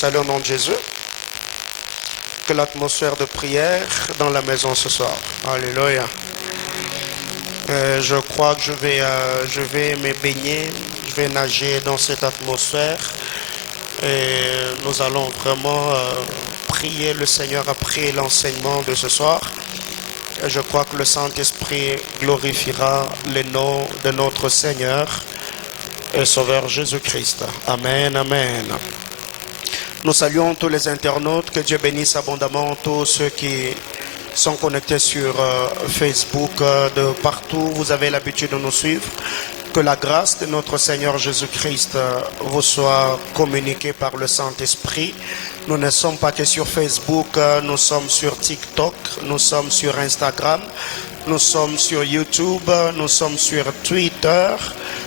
salue au nom de Jésus. Que l'atmosphère de prière dans la maison ce soir. Alléluia. Je crois que je vais me baigner, je vais nager dans cette atmosphère. Et nous allons vraiment prier le Seigneur après l'enseignement de ce soir. Et je crois que le Saint-Esprit glorifiera le nom de notre Seigneur et Sauveur Jésus-Christ. Amen, amen. Nous saluons tous les internautes, que Dieu bénisse abondamment tous ceux qui sont connectés sur Facebook, de partout. Vous avez l'habitude de nous suivre. Que la grâce de notre Seigneur Jésus-Christ vous soit communiquée par le Saint-Esprit. Nous ne sommes pas que sur Facebook, nous sommes sur TikTok, nous sommes sur Instagram, nous sommes sur YouTube, nous sommes sur Twitter,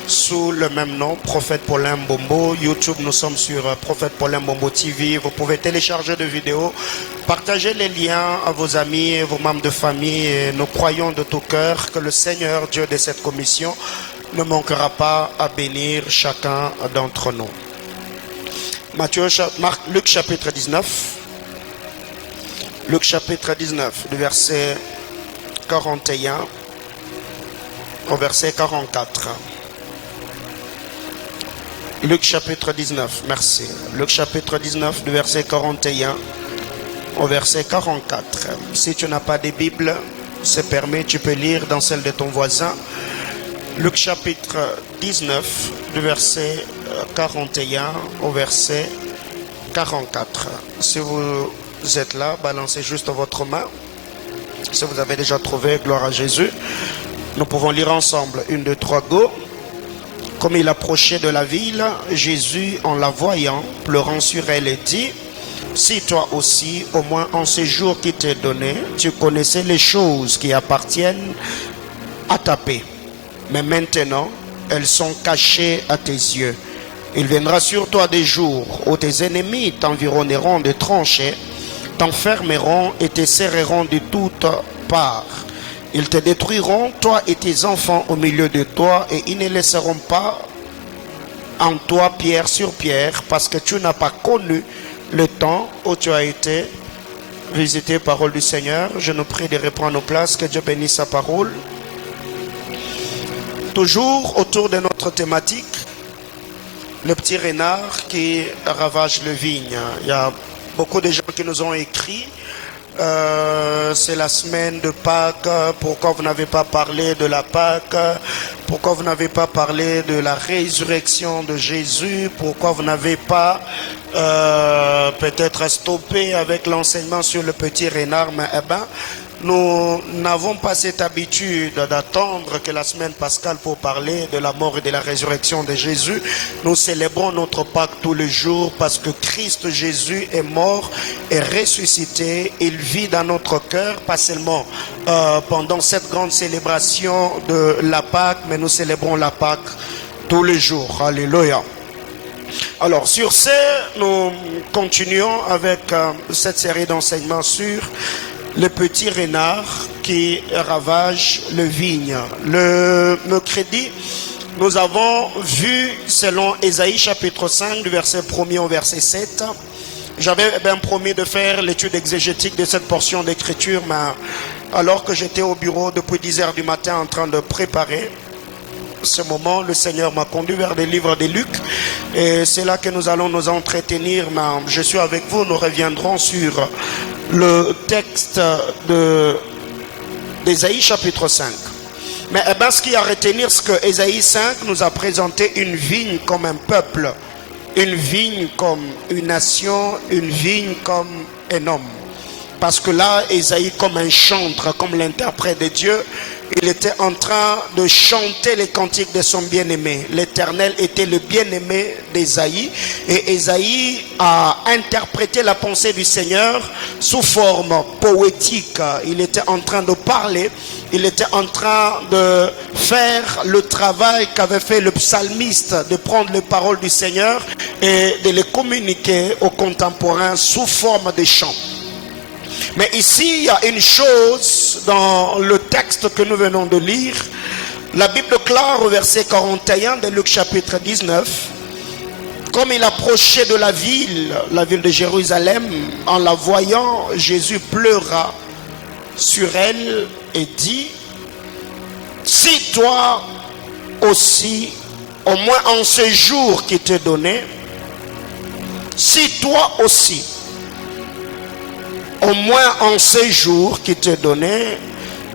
sous le même nom, Prophète Paulin Mbombo. YouTube, nous sommes sur Prophète Paulin Mbombo TV. Vous pouvez télécharger des vidéos, partager les liens à vos amis et vos membres de famille. Et nous croyons de tout cœur que le Seigneur, Dieu de cette commission, ne manquera pas à bénir chacun d'entre nous. Luc chapitre 19. Luc chapitre 19, du verset 41 au verset 44. Luc chapitre 19, merci. Luc chapitre 19, du verset 41 au verset 44. Si tu n'as pas de Bible, c'est permis, tu peux lire dans celle de ton voisin. Luc chapitre 19, du verset 41 au verset 44. Si vous êtes là, balancez juste votre main. Si vous avez déjà trouvé, gloire à Jésus. Nous pouvons lire ensemble. 1, 2, 3, go. Comme il approchait de la ville, Jésus, en la voyant, pleurant sur elle, et dit: si toi aussi, au moins en ce jour qui t'est donné, tu connaissais les choses qui appartiennent à ta paix. Mais maintenant, elles sont cachées à tes yeux. Il viendra sur toi des jours où tes ennemis t'environneront de tranchées, t'enfermeront et te serreront de toutes parts. Ils te détruiront, toi et tes enfants au milieu de toi, et ils ne laisseront pas en toi pierre sur pierre, parce que tu n'as pas connu le temps où tu as été visité. Parole du Seigneur. Je nous prie de reprendre nos places, que Dieu bénisse sa parole. Toujours autour de notre thématique, le petit renard qui ravage le vigne. Il y a beaucoup de gens qui nous ont écrit. C'est la semaine de Pâques. Pourquoi vous n'avez pas parlé de la Pâques? Pourquoi vous n'avez pas parlé de la résurrection de Jésus? Pourquoi vous n'avez pas peut-être stoppé avec l'enseignement sur le petit renard? Mais nous n'avons pas cette habitude d'attendre que la semaine pascale pour parler de la mort et de la résurrection de Jésus. Nous célébrons notre Pâques tous les jours parce que Christ Jésus est mort et ressuscité. Il vit dans notre cœur, pas seulement pendant cette grande célébration de la Pâques, mais nous célébrons la Pâques tous les jours. Alléluia. Alors, sur ce, nous continuons avec cette série d'enseignements sur le petit renard qui ravage le vigne. Le mercredi, nous avons vu, selon Ésaïe chapitre 5, du verset 1er au verset 7. J'avais bien promis de faire l'étude exégétique de cette portion d'écriture, mais alors que j'étais au bureau depuis 10 heures du matin en train de préparer ce moment, le Seigneur m'a conduit vers des livres de Luc, et c'est là que nous allons nous entretenir. Mais je suis avec vous, nous reviendrons sur le texte d'Ésaïe chapitre 5. Mais ce qu'il y a à retenir, c'est que Ésaïe 5 nous a présenté une vigne comme un peuple, une vigne comme une nation, une vigne comme un homme. Parce que là, Ésaïe, comme un chantre, comme l'interprète de Dieu, il était en train de chanter les cantiques de son bien-aimé. L'Éternel était le bien-aimé d'Ésaïe. Et Ésaïe a interprété la pensée du Seigneur sous forme poétique. Il était en train de parler. Il était en train de faire le travail qu'avait fait le psalmiste, de prendre les paroles du Seigneur et de les communiquer aux contemporains sous forme de chants. Mais ici, il y a une chose dans le texte que nous venons de lire. La Bible déclare au verset 41 de Luc chapitre 19 Comme il approchait de la ville de Jérusalem, en la voyant, Jésus pleura sur elle et dit, si toi aussi, au moins en ce jour qui t'est donné, si toi aussi, au moins en ce jour qui t'est donné,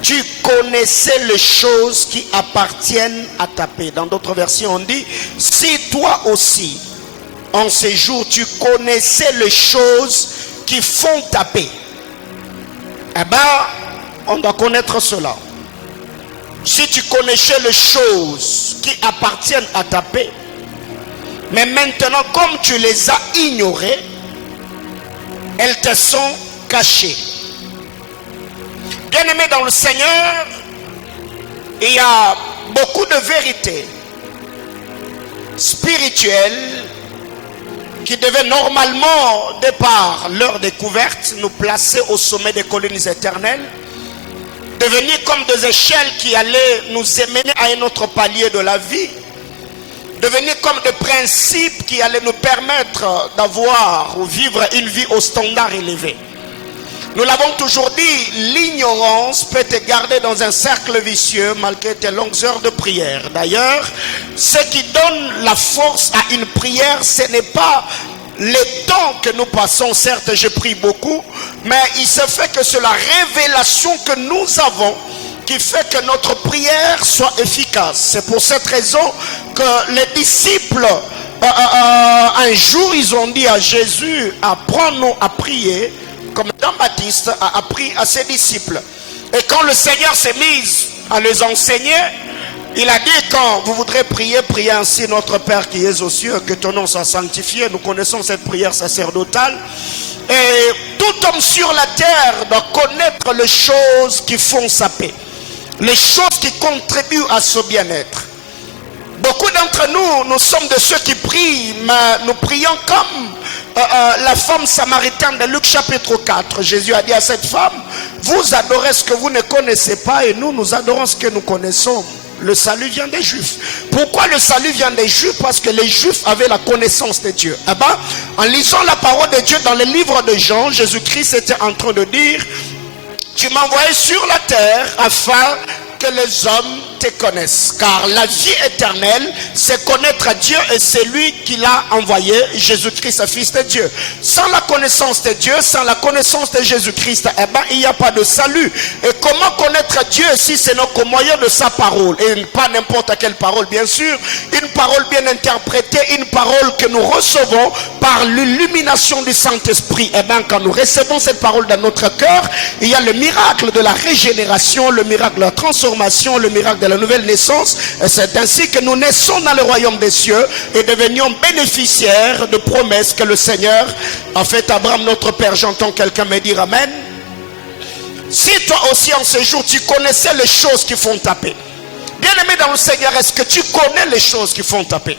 tu connaissais les choses qui appartiennent à ta paix. Dans d'autres versions, on dit, si toi aussi, en ces jours, tu connaissais les choses qui font ta paix. Eh bien, on doit connaître cela. Si tu connaissais les choses qui appartiennent à ta paix, mais maintenant, comme tu les as ignorées, elles te sont cachées. Bien-aimé dans le Seigneur, il y a beaucoup de vérités spirituelles qui devaient normalement, de par leur découverte, nous placer au sommet des collines éternelles, devenir comme des échelles qui allaient nous amener à un autre palier de la vie, devenir comme des principes qui allaient nous permettre d'avoir ou vivre une vie au standard élevé. Nous l'avons toujours dit, l'ignorance peut te garder dans un cercle vicieux malgré tes longues heures de prière. D'ailleurs, ce qui donne la force à une prière, ce n'est pas le temps que nous passons. Certes, je prie beaucoup, mais il se fait que c'est la révélation que nous avons qui fait que notre prière soit efficace. C'est pour cette raison que les disciples, un jour, ils ont dit à Jésus, apprends-nous à prier, comme Jean-Baptiste a appris à ses disciples. Et quand le Seigneur s'est mis à les enseigner, il a dit, quand vous voudrez prier, priez ainsi, notre Père qui est aux cieux, que ton nom soit sanctifié. Nous connaissons cette prière sacerdotale. Et tout homme sur la terre doit connaître les choses qui font sa paix, les choses qui contribuent à ce bien-être. Beaucoup d'entre nous, nous sommes de ceux qui prient, mais nous prions comme la femme samaritaine de Luc chapitre 4. Jésus a dit à cette femme, vous adorez ce que vous ne connaissez pas et nous adorons ce que nous connaissons. Le salut vient des Juifs. Pourquoi le salut vient des Juifs? Parce que les Juifs avaient la connaissance de Dieu. Eh ben, en lisant la parole de Dieu dans le livre de Jean, Jésus-Christ était en train de dire, tu m'as envoyé sur la terre afin que les hommes te connaissent. Car la vie éternelle, c'est connaître Dieu et c'est lui qui l'a envoyé, Jésus-Christ, fils de Dieu. Sans la connaissance de Dieu, sans la connaissance de Jésus-Christ, eh ben, il n'y a pas de salut. Et comment connaître Dieu si ce n'est qu'au moyen de sa parole? Et pas n'importe quelle parole, bien sûr. Une parole bien interprétée, une parole que nous recevons par l'illumination du Saint-Esprit. Eh bien, quand nous recevons cette parole dans notre cœur, il y a le miracle de la régénération, le miracle de la transformation, le miracle de la nouvelle naissance. Et c'est ainsi que nous naissons dans le royaume des cieux et devenions bénéficiaires de promesses que le Seigneur a fait à Abraham notre Père. J'entends quelqu'un me dire Amen. Si toi aussi en ce jour tu connaissais les choses qui font ta paix, bien aimé dans le Seigneur, est-ce que tu connais les choses qui font ta paix?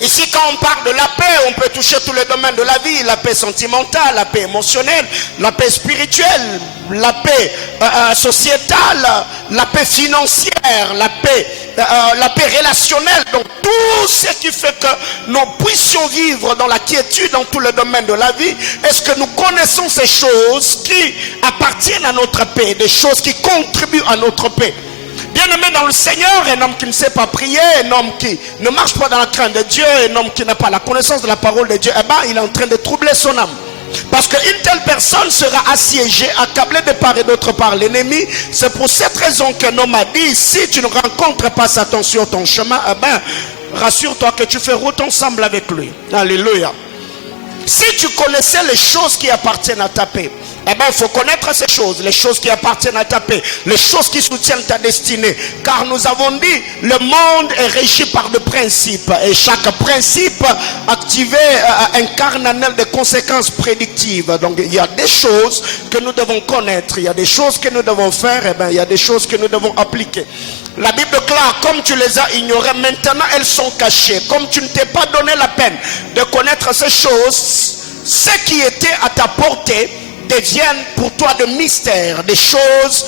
Ici, quand on parle de la paix, on peut toucher tous les domaines de la vie. La paix sentimentale, la paix émotionnelle, la paix spirituelle, la paix sociétale, la paix financière, la paix relationnelle. Donc tout ce qui fait que nous puissions vivre dans la quiétude dans tous les domaines de la vie. Est-ce que nous connaissons ces choses qui appartiennent à notre paix, des choses qui contribuent à notre paix? Bien-aimé dans le Seigneur, un homme qui ne sait pas prier, un homme qui ne marche pas dans la crainte de Dieu, un homme qui n'a pas la connaissance de la parole de Dieu, eh ben, il est en train de troubler son âme. Parce qu'une telle personne sera assiégée, accablée de part et d'autre par l'ennemi. C'est pour cette raison qu'un homme a dit, si tu ne rencontres pas Satan sur ton chemin, eh ben, rassure-toi que tu fais route ensemble avec lui. Alléluia. Si tu connaissais les choses qui appartiennent à ta paix, eh bien, il faut connaître ces choses, les choses qui appartiennent à ta paix, les choses qui soutiennent ta destinée. Car nous avons dit, le monde est régi par des principes. Et chaque principe activé incarne en elle des conséquences prédictives. Donc, il y a des choses que nous devons connaître. Il y a des choses que nous devons faire. Eh bien, il y a des choses que nous devons appliquer. La Bible déclare, comme tu les as ignorées, maintenant elles sont cachées. Comme tu ne t'es pas donné la peine de connaître ces choses, ce qui était à ta portée deviennent pour toi de mystères, des choses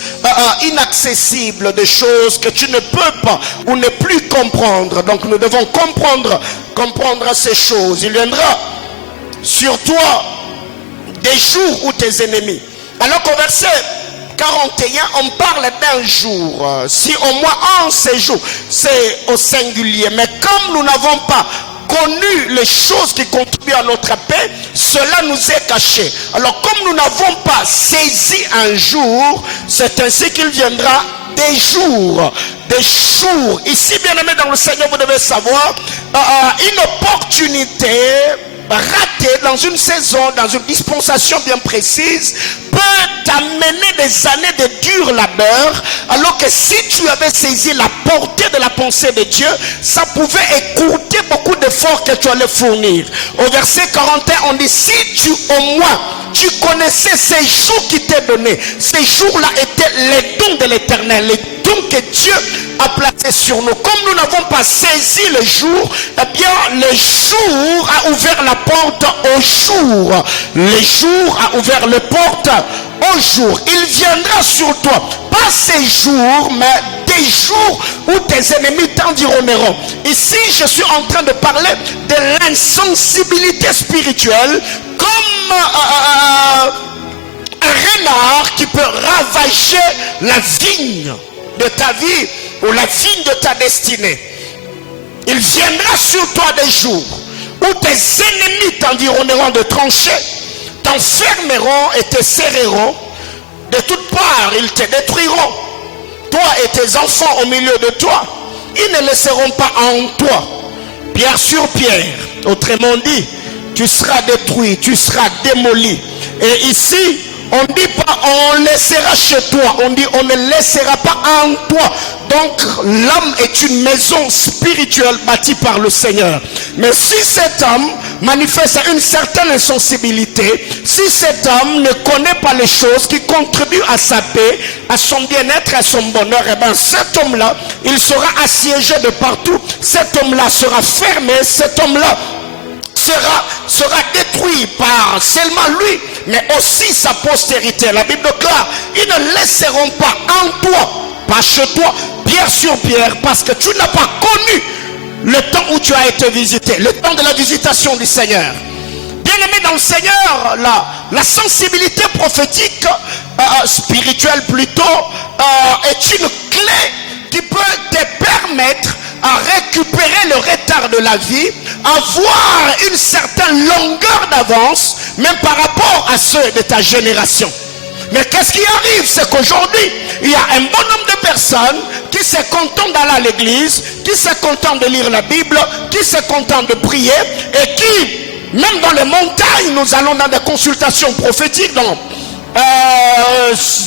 inaccessibles, des choses que tu ne peux pas ou ne plus comprendre. Donc nous devons comprendre ces choses. Il viendra sur toi des jours où tes ennemis. Alors qu'au verset 41, on parle d'un jour. Si au moins un séjour, c'est au singulier. Mais comme nous n'avons pas connu les choses qui contribuent à notre paix, cela nous est caché. Alors comme nous n'avons pas saisi un jour, c'est ainsi qu'il viendra des jours. Ici, bien aimé dans le Seigneur, vous devez savoir, une opportunité ratée dans une saison, dans une dispensation bien précise, peut t'amener des années de dur labeur, alors que si tu avais saisi la portée de la pensée de Dieu, ça pouvait écourter beaucoup d'efforts que tu allais fournir. Au verset 41, on dit, si au moins tu connaissais ces jours qui t'est donné, ces jours-là étaient les dons de l'Éternel, les dons que Dieu a placés sur nous. Comme nous n'avons pas saisi le jour, eh bien le jour a ouvert la porte au jour. Le jour a ouvert la porte au jour. Il viendra sur toi, pas ces jours, mais des jours où tes ennemis t'environneront. Ici, je suis en train de parler de l'insensibilité spirituelle, comme un renard qui peut ravager la vigne de ta vie ou la vigne de ta destinée. Il viendra sur toi des jours où tes ennemis t'environneront de tranchées, t'enfermeront et te serreront. De toutes parts, ils te détruiront. Toi et tes enfants au milieu de toi, ils ne laisseront pas en toi pierre sur pierre. Autrement dit, tu seras détruit, tu seras démoli. Et ici, on ne dit pas on laissera chez toi, on dit on ne laissera pas en toi. Donc l'âme est une maison spirituelle bâtie par le Seigneur. Mais si cet homme manifeste une certaine insensibilité, si cet homme ne connaît pas les choses qui contribuent à sa paix, à son bien-être, à son bonheur, et bien cet homme-là, il sera assiégé de partout. Cet homme-là sera fermé, cet homme-là sera détruit par seulement lui, mais aussi sa postérité. La Bible déclare, ils ne laisseront pas en toi, pas chez toi, pierre sur pierre, parce que tu n'as pas connu le temps où tu as été visité, le temps de la visitation du Seigneur. Bien-aimé dans le Seigneur, la sensibilité prophétique, spirituelle plutôt, est une clé qui peut te permettre à récupérer le retard de la vie, avoir une certaine longueur d'avance, même par rapport à ceux de ta génération. Mais qu'est-ce qui arrive? C'est qu'aujourd'hui, il y a un bon nombre de personnes qui se contentent d'aller à l'église, qui se contentent de lire la Bible, qui se contentent de prier, et qui, même dans les montagnes, nous allons dans des consultations prophétiques, dans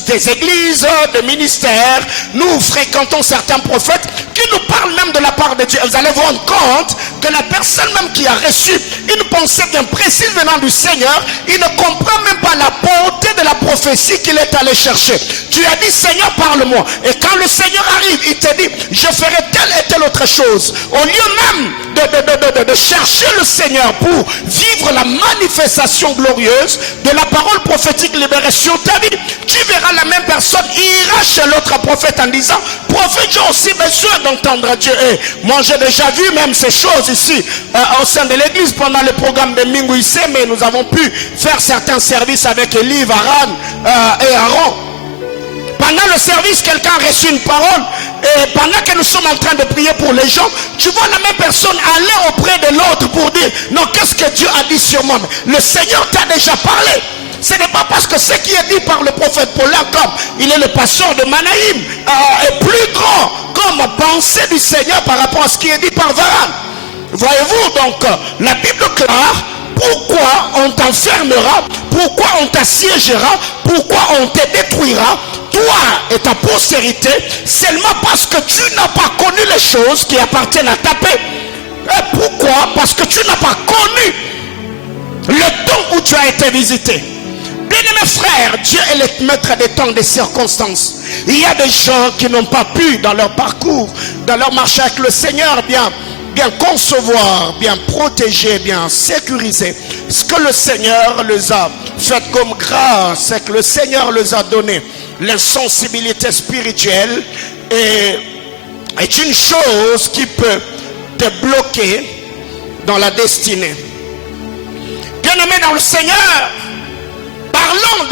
des églises, des ministères, nous fréquentons certains prophètes qui nous parlent même de la part de Dieu. Vous allez vous rendre compte que la personne même qui a reçu une pensée bien précise venant du Seigneur, il ne comprend même pas la portée de la prophétie qu'il est allé chercher. Tu as dit, Seigneur, parle-moi. Et quand le Seigneur arrive, il te dit, je ferai telle et telle autre chose. Au lieu même de chercher le Seigneur pour vivre la manifestation glorieuse de la parole prophétique libérée sur ta vie, tu verras la même personne ira chez l'autre prophète en disant, prophète, j'ai aussi besoin d'entendre Dieu. Et moi j'ai déjà vu même ces choses ici au sein de l'église pendant le programme de Mingouissé, mais nous avons pu faire certains services avec Élie, Varan et Aaron. Pendant le service, quelqu'un a reçu une parole, et pendant que nous sommes en train de prier pour les gens, tu vois la même personne aller auprès de l'autre pour dire, non, qu'est-ce que Dieu a dit sur moi? Le Seigneur t'a déjà parlé. Ce n'est pas parce que ce qui est dit par le prophète Paulin, comme il est le pasteur de Manaïm, est plus grand comme pensée du Seigneur par rapport à ce qui est dit par Varan. Voyez-vous, donc, la Bible déclare pourquoi on t'enfermera, pourquoi on t'assiégera, pourquoi on te détruira, toi et ta postérité, seulement parce que tu n'as pas connu les choses qui appartiennent à ta paix. Et pourquoi? Parce que tu n'as pas connu le temps où tu as été visité. Bien-aimés frères, Dieu est le maître des temps, des circonstances. Il y a des gens qui n'ont pas pu, dans leur parcours, dans leur marche avec le Seigneur, bien bien concevoir, bien protéger, bien sécuriser ce que le Seigneur les a fait comme grâce, c'est que le Seigneur les a donné. L'insensibilité spirituelle est une chose qui peut te bloquer dans la destinée. Bien-aimé dans le Seigneur, parlons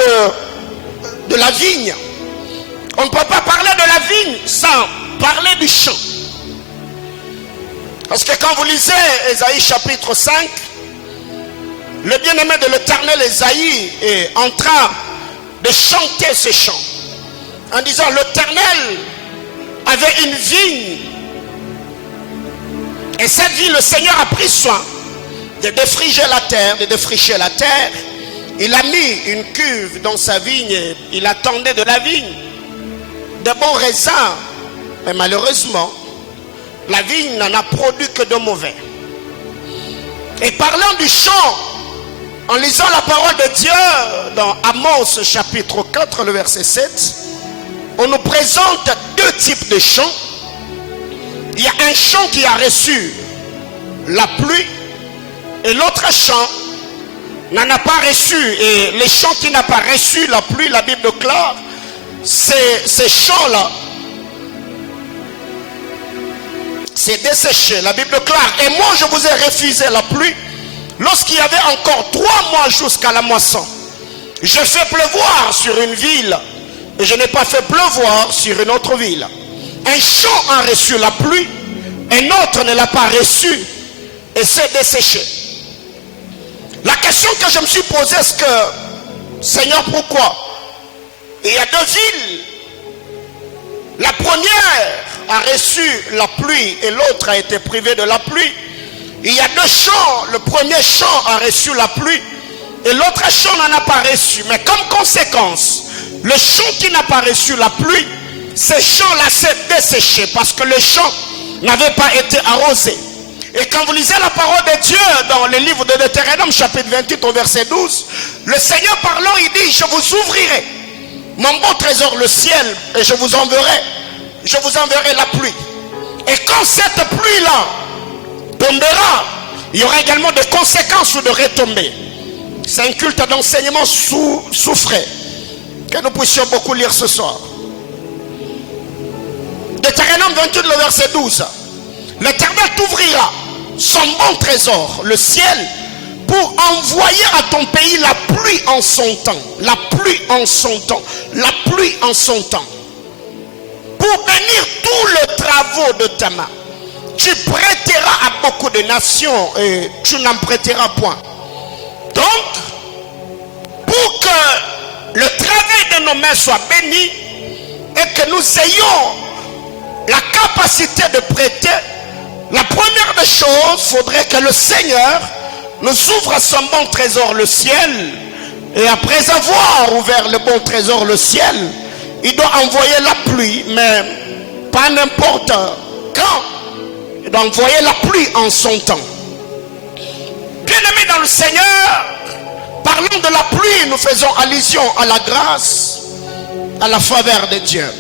de la vigne. On ne peut pas parler de la vigne sans parler du champ. Parce que quand vous lisez Ésaïe chapitre 5, le bien-aimé de l'Éternel Ésaïe est en train de chanter ce chant. En disant, l'Éternel avait une vigne. Et cette vigne, le Seigneur a pris soin de défricher la terre, Il a mis une cuve dans sa vigne et il attendait de la vigne de bons raisins. Mais malheureusement, la vigne n'en a produit que de mauvais. Et parlant du champ, en lisant la parole de Dieu dans Amos chapitre 4, le verset 7, on nous présente deux types de champs. Il y a un champ qui a reçu la pluie et l'autre champ n'en a pas reçu. Et les champs qui n'ont pas reçu la pluie, la Bible déclare, ces champs-là, c'est desséché. La Bible déclare, et moi je vous ai refusé la pluie lorsqu'il y avait encore 3 mois jusqu'à la moisson. Je fais pleuvoir sur une ville et je n'ai pas fait pleuvoir sur une autre ville. Un champ a reçu la pluie, un autre ne l'a pas reçu et s'est desséché. La question que je me suis posée, c'est que, Seigneur, pourquoi? Il y a 2 villes. La première a reçu la pluie et l'autre a été privée de la pluie. Il y a 2 champs. Le premier champ a reçu la pluie et l'autre champ n'en a pas reçu. Mais comme conséquence, le champ qui n'a pas reçu la pluie, ce champ-là s'est desséché parce que le champ n'avait pas été arrosé. Et quand vous lisez la parole de Dieu dans le livre de Deutéronome chapitre 28 au verset 12, le Seigneur parlant, il dit, je vous ouvrirai mon bon trésor, le ciel, et je vous enverrai la pluie. Et quand cette pluie-là tombera, il y aura également des conséquences ou de retombées. C'est un culte d'enseignement sous frais que nous puissions beaucoup lire ce soir. Deutéronome 28, le verset 12. L'Éternel t'ouvrira son bon trésor, le ciel, pour envoyer à ton pays la pluie en son temps. La pluie en son temps. La pluie en son temps. Pour bénir tous les travaux de ta main. Tu prêteras à beaucoup de nations et tu n'en prêteras point. Donc, pour que le travail de nos mains soit béni et que nous ayons la capacité de prêter, la première des choses, il faudrait que le Seigneur nous ouvre son bon trésor, le ciel. Et après avoir ouvert le bon trésor, le ciel, il doit envoyer la pluie, mais pas n'importe quand. Il doit envoyer la pluie en son temps. Bien-aimés dans le Seigneur, parlons de la pluie, nous faisons allusion à la grâce, à la faveur de Dieu.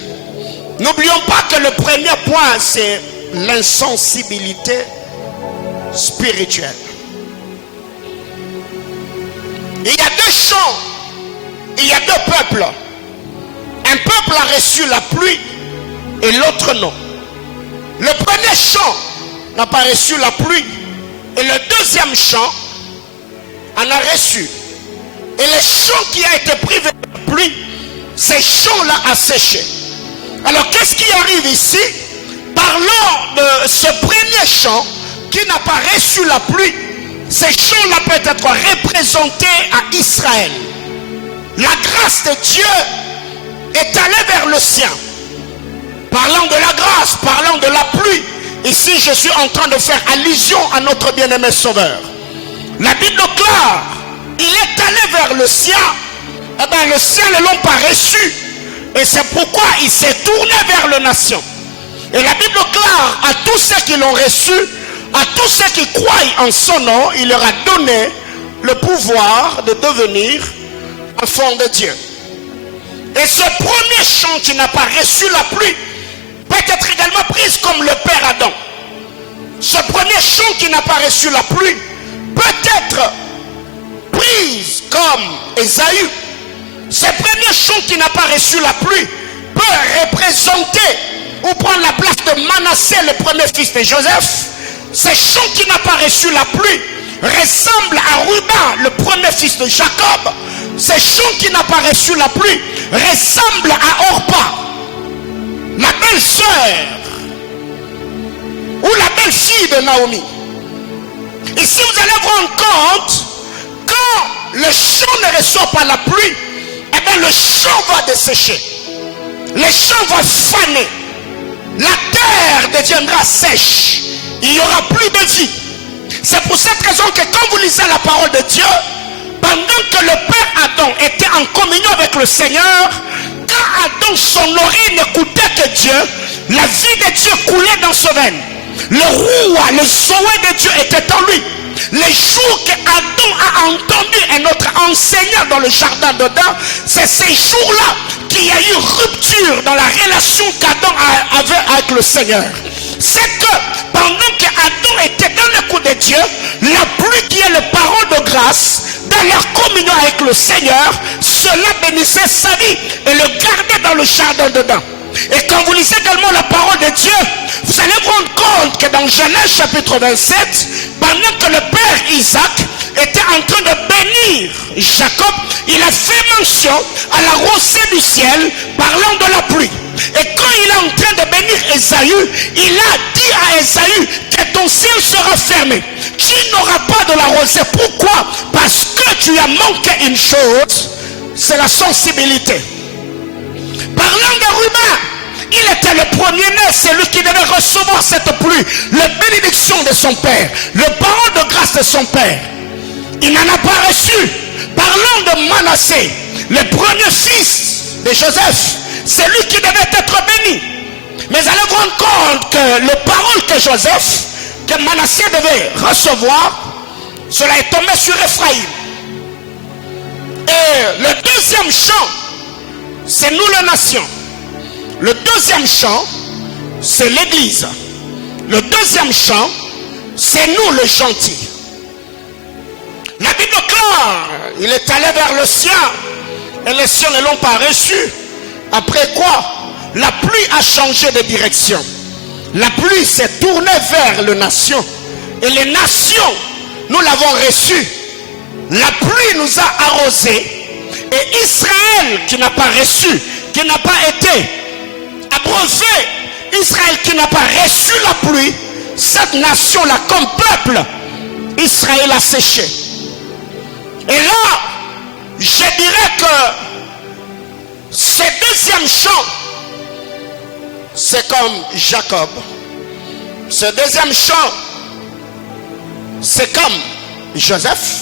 N'oublions pas que le premier point, c'est l'insensibilité spirituelle. Il y a 2 champs, il y a 2 peuples. Un peuple a reçu la pluie et l'autre non. Le premier champ n'a pas reçu la pluie et le deuxième champ en a reçu. Et le champ qui a été privé de la pluie, ces champs-là a séché. Alors qu'est-ce qui arrive ici? Parlons de ce premier champ qui n'a pas reçu la pluie. Ces champs-là peuvent être représentés à Israël. La grâce de Dieu est allée vers le sien. Parlant de la grâce, parlant de la pluie, ici je suis en train de faire allusion à notre bien-aimé Sauveur. La Bible déclare, il est allé vers le sien, et bien le sien ne l'ont pas reçu. Et c'est pourquoi il s'est tourné vers les nations. Et la Bible déclare à tous ceux qui l'ont reçu, à tous ceux qui croient en son nom, il leur a donné le pouvoir de devenir enfants de Dieu. Et ce premier champ qui n'a pas reçu la pluie peut être également pris comme le Père Adam. ce premier champ qui n'a pas reçu la pluie peut être prise comme Ésaü. Ce premier champ qui n'a pas reçu la pluie peut représenter ou prendre la place de Manassé, le premier fils de Joseph. Ce champ qui n'a pas reçu la pluie ressemble à Ruben, le premier fils de Jacob. Ce champ qui n'a pas reçu la pluie ressemble à Orpa, la belle-sœur ou la belle-fille de Naomi. Ici, vous allez vous rendre compte, quand le champ ne reçoit pas la pluie, eh bien le champ va dessécher. Le champ va faner. La terre deviendra sèche. Il n'y aura plus de vie. C'est pour cette raison que quand vous lisez la parole de Dieu, pendant que le père Adam était en communion avec le Seigneur, quand Adam, son oreille n'écoutait que Dieu, la vie de Dieu coulait dans ses veines. Le roi, le souhait de Dieu était en lui. Les jours que Adam a entendu un autre enseignant dans le jardin d'Éden, c'est ces jours-là qu'il y a eu rupture dans la relation qu'Adam avait avec le Seigneur. C'est que pendant qu'Adam était dans le coup de Dieu, la pluie qui est la parole de grâce, dans leur communion avec le Seigneur, cela bénissait sa vie et le gardait dans le jardin d'Éden. Et quand vous lisez également la parole de Dieu, vous allez vous rendre compte que dans Genèse chapitre 27, pendant que le père Isaac était en train de bénir Jacob, il a fait mention à la rosée du ciel parlant de la pluie. Et quand il est en train de bénir Ésaü, il a dit à Ésaü que ton ciel sera fermé. Tu n'auras pas de la rosée. Pourquoi? Parce que tu as manqué une chose, c'est la sensibilité. Parlant de Ruben, il était le premier-né, c'est lui qui devait recevoir cette pluie, la bénédiction de son père, le parole de grâce de son père. Il n'en a pas reçu. Parlant de Manassé, le premier fils de Joseph, c'est lui qui devait être béni. Mais allez vous rendre compte que le parole que Joseph, que Manassé devait recevoir, cela est tombé sur Ephraïm. Et le deuxième chant, c'est nous la nation. Le deuxième chant, c'est l'église. Le deuxième chant, c'est nous les gentils. La Bible déclare, il est allé vers le sien et les siens ne l'ont pas reçu. Après quoi, la pluie a changé de direction. La pluie s'est tournée vers les nations. Et les nations, nous l'avons reçue. La pluie nous a arrosés. Et Israël qui n'a pas reçu, qui n'a pas été abreuvé, Israël qui n'a pas reçu la pluie, cette nation-là comme peuple, Israël a séché. Et là, je dirais que ce deuxième chant, c'est comme Jacob. Ce deuxième chant, c'est comme Joseph.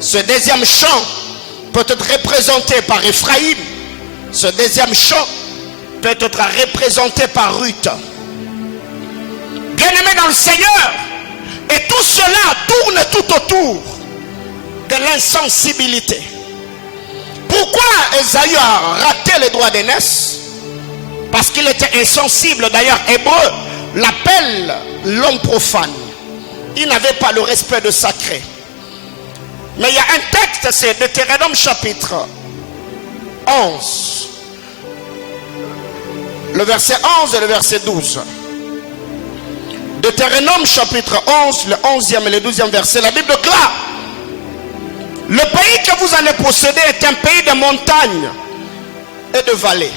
Ce deuxième chant peut être représenté par Ephraïm. Ce deuxième chant peut être représenté par Ruth. Bien-aimé dans le Seigneur, et tout cela tourne tout autour de l'insensibilité. Pourquoi Ésaü a raté les droits d'aînesse? Parce qu'il était insensible. D'ailleurs, Hébreu l'appelle l'homme profane. Il n'avait pas le respect de sacré. Mais il y a un texte, c'est Deutéronome chapitre 11. Le verset 11 et le verset 12. Deutéronome chapitre 11, le 11e et le 12e verset. La Bible déclare: le pays que vous allez posséder est un pays de montagnes et de vallées.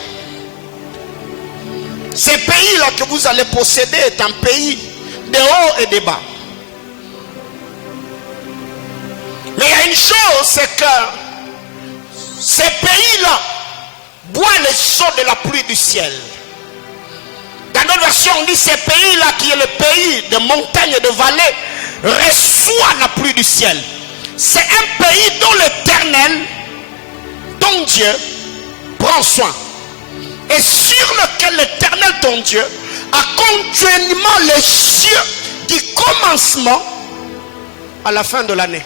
Ce pays-là que vous allez posséder est un pays de haut et de bas. Mais il y a une chose, c'est que ces pays-là boivent les eaux de la pluie du ciel. Dans notre version, on dit ces pays-là, qui est le pays de montagnes et de vallées, reçoit la pluie du ciel. C'est un pays dont l'Éternel, ton Dieu, prend soin. Et sur lequel l'Éternel, ton Dieu, a continuellement les cieux du commencement à la fin de l'année.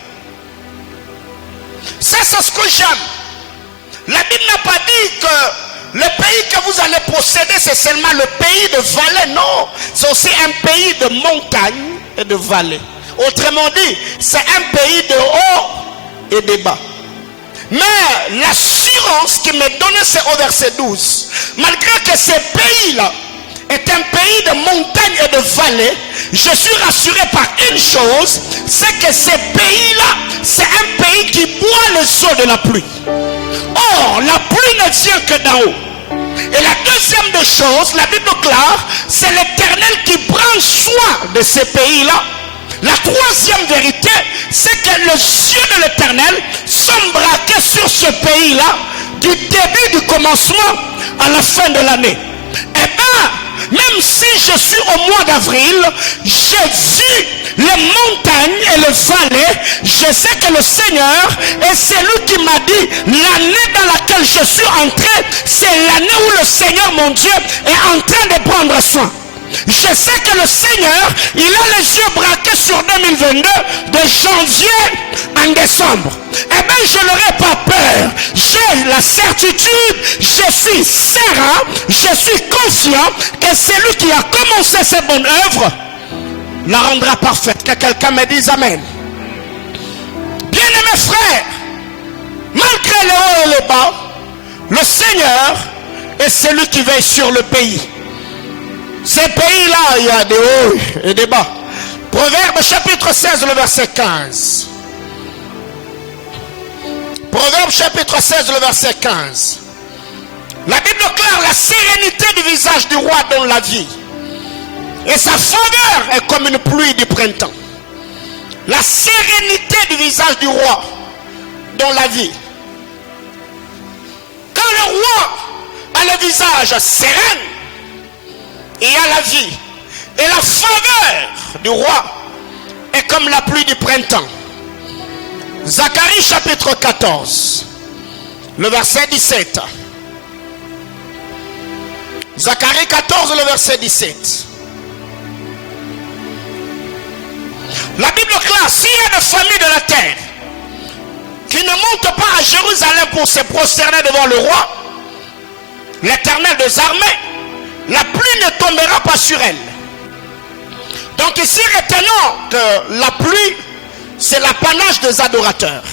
Ça, c'est ce que j'aime. La Bible n'a pas dit que le pays que vous allez posséder, c'est seulement le pays de vallée. Non, c'est aussi un pays de montagne et de vallées. Autrement dit, c'est un pays de haut et de bas. Mais l'assurance qui me donnait, c'est au verset 12. Malgré que ce pays-là est un pays de montagnes et de vallées, je suis rassuré par une chose, c'est que ce pays-là, c'est un pays qui boit les eaux de la pluie. Or, la pluie ne vient que d'en haut. Et la deuxième des choses, la Bible déclare, c'est l'Éternel qui prend soin de ces pays-là. La troisième vérité, c'est que les yeux de l'Éternel sont braqués sur ce pays-là, du début du commencement à la fin de l'année. Eh bien, même si je suis au mois d'avril, j'ai vu les montagnes et les vallées. Je sais que le Seigneur est celui qui m'a dit, l'année dans laquelle je suis entré, c'est l'année où le Seigneur, mon Dieu, est en train de prendre soin. Je sais que le Seigneur, il a les yeux braqués sur 2022, de janvier en décembre. Eh bien, je n'aurai pas peur. J'ai la certitude, je suis serein, je suis confiant que celui qui a commencé cette bonne œuvre la rendra parfaite. Que quelqu'un me dise Amen. Bien-aimés frères, malgré les hauts et les bas, le Seigneur est celui qui veille sur le pays. Ces pays-là, il y a des hauts et des bas. Proverbe chapitre 16, le verset 15. Proverbe chapitre 16, le verset 15. La Bible déclare la sérénité du visage du roi dans la vie. Et sa faveur est comme une pluie du printemps. La sérénité du visage du roi dans la vie. Quand le roi a le visage serein, il y a la vie. Et la faveur du roi est comme la pluie du printemps. Zacharie chapitre 14, le verset 17. Zacharie 14, le verset 17. La Bible déclare, s'il y a des familles de la terre qui ne montent pas à Jérusalem pour se prosterner devant le roi, l'Éternel des armées, la pluie ne tombera pas sur elle. Donc ici, retenons que la pluie, c'est l'apanage des adorateurs.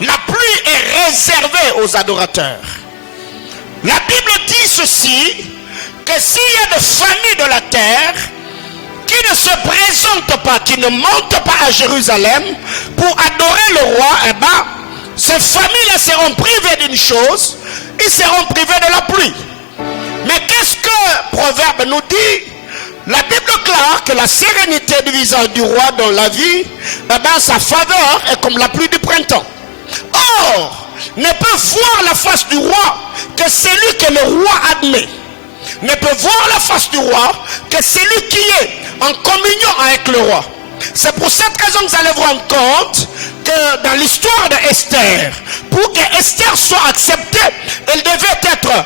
La pluie est réservée aux adorateurs. La Bible dit ceci, que s'il y a des familles de la terre qui ne se présentent pas, qui ne montent pas à Jérusalem pour adorer le roi, eh bien, ces familles-là seront privées d'une chose, ils seront privés de la pluie. Mais qu'est-ce que Proverbe nous dit? La Bible déclare que la sérénité du visage du roi dans la vie, eh bien, sa faveur est comme la pluie du printemps. Or, ne peut voir la face du roi que celui que le roi admet. Ne peut voir la face du roi que celui qui est en communion avec le roi. C'est pour cette raison que vous allez vous rendre compte que dans l'histoire d'Esther, pour que Esther soit acceptée, elle devait être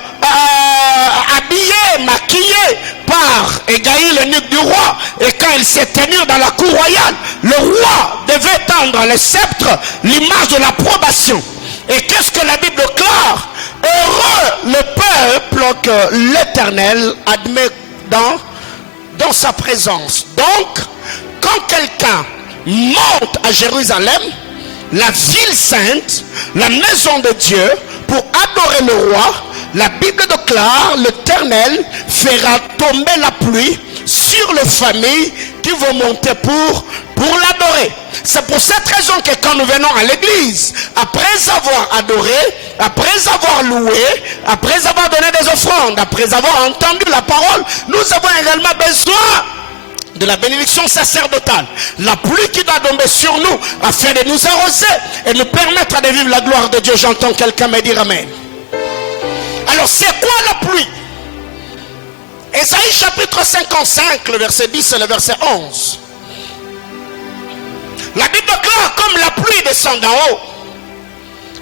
habillée, maquillée par Hégaï, l'eunuque du roi. Et quand elle s'est tenue dans la cour royale, le roi devait tendre le sceptre, l'image de l'approbation. Et qu'est-ce que la Bible déclare? Heureux le peuple que l'Éternel admet dans sa présence. Donc, quand quelqu'un monte à Jérusalem, la ville sainte, la maison de Dieu, pour adorer le roi, la Bible déclare, l'Éternel fera tomber la pluie sur les familles qui vont monter pour l'adorer. C'est pour cette raison que quand nous venons à l'église, après avoir adoré, après avoir loué, après avoir donné des offrandes, après avoir entendu la parole, nous avons également besoin de la bénédiction sacerdotale, la pluie qui doit tomber sur nous afin de nous arroser et nous permettre de vivre la gloire de Dieu. J'entends quelqu'un me dire Amen. Alors c'est quoi la pluie? Ésaïe chapitre 55, le verset 10 et le verset 11. La Bible déclare, comme la pluie descend d'en haut,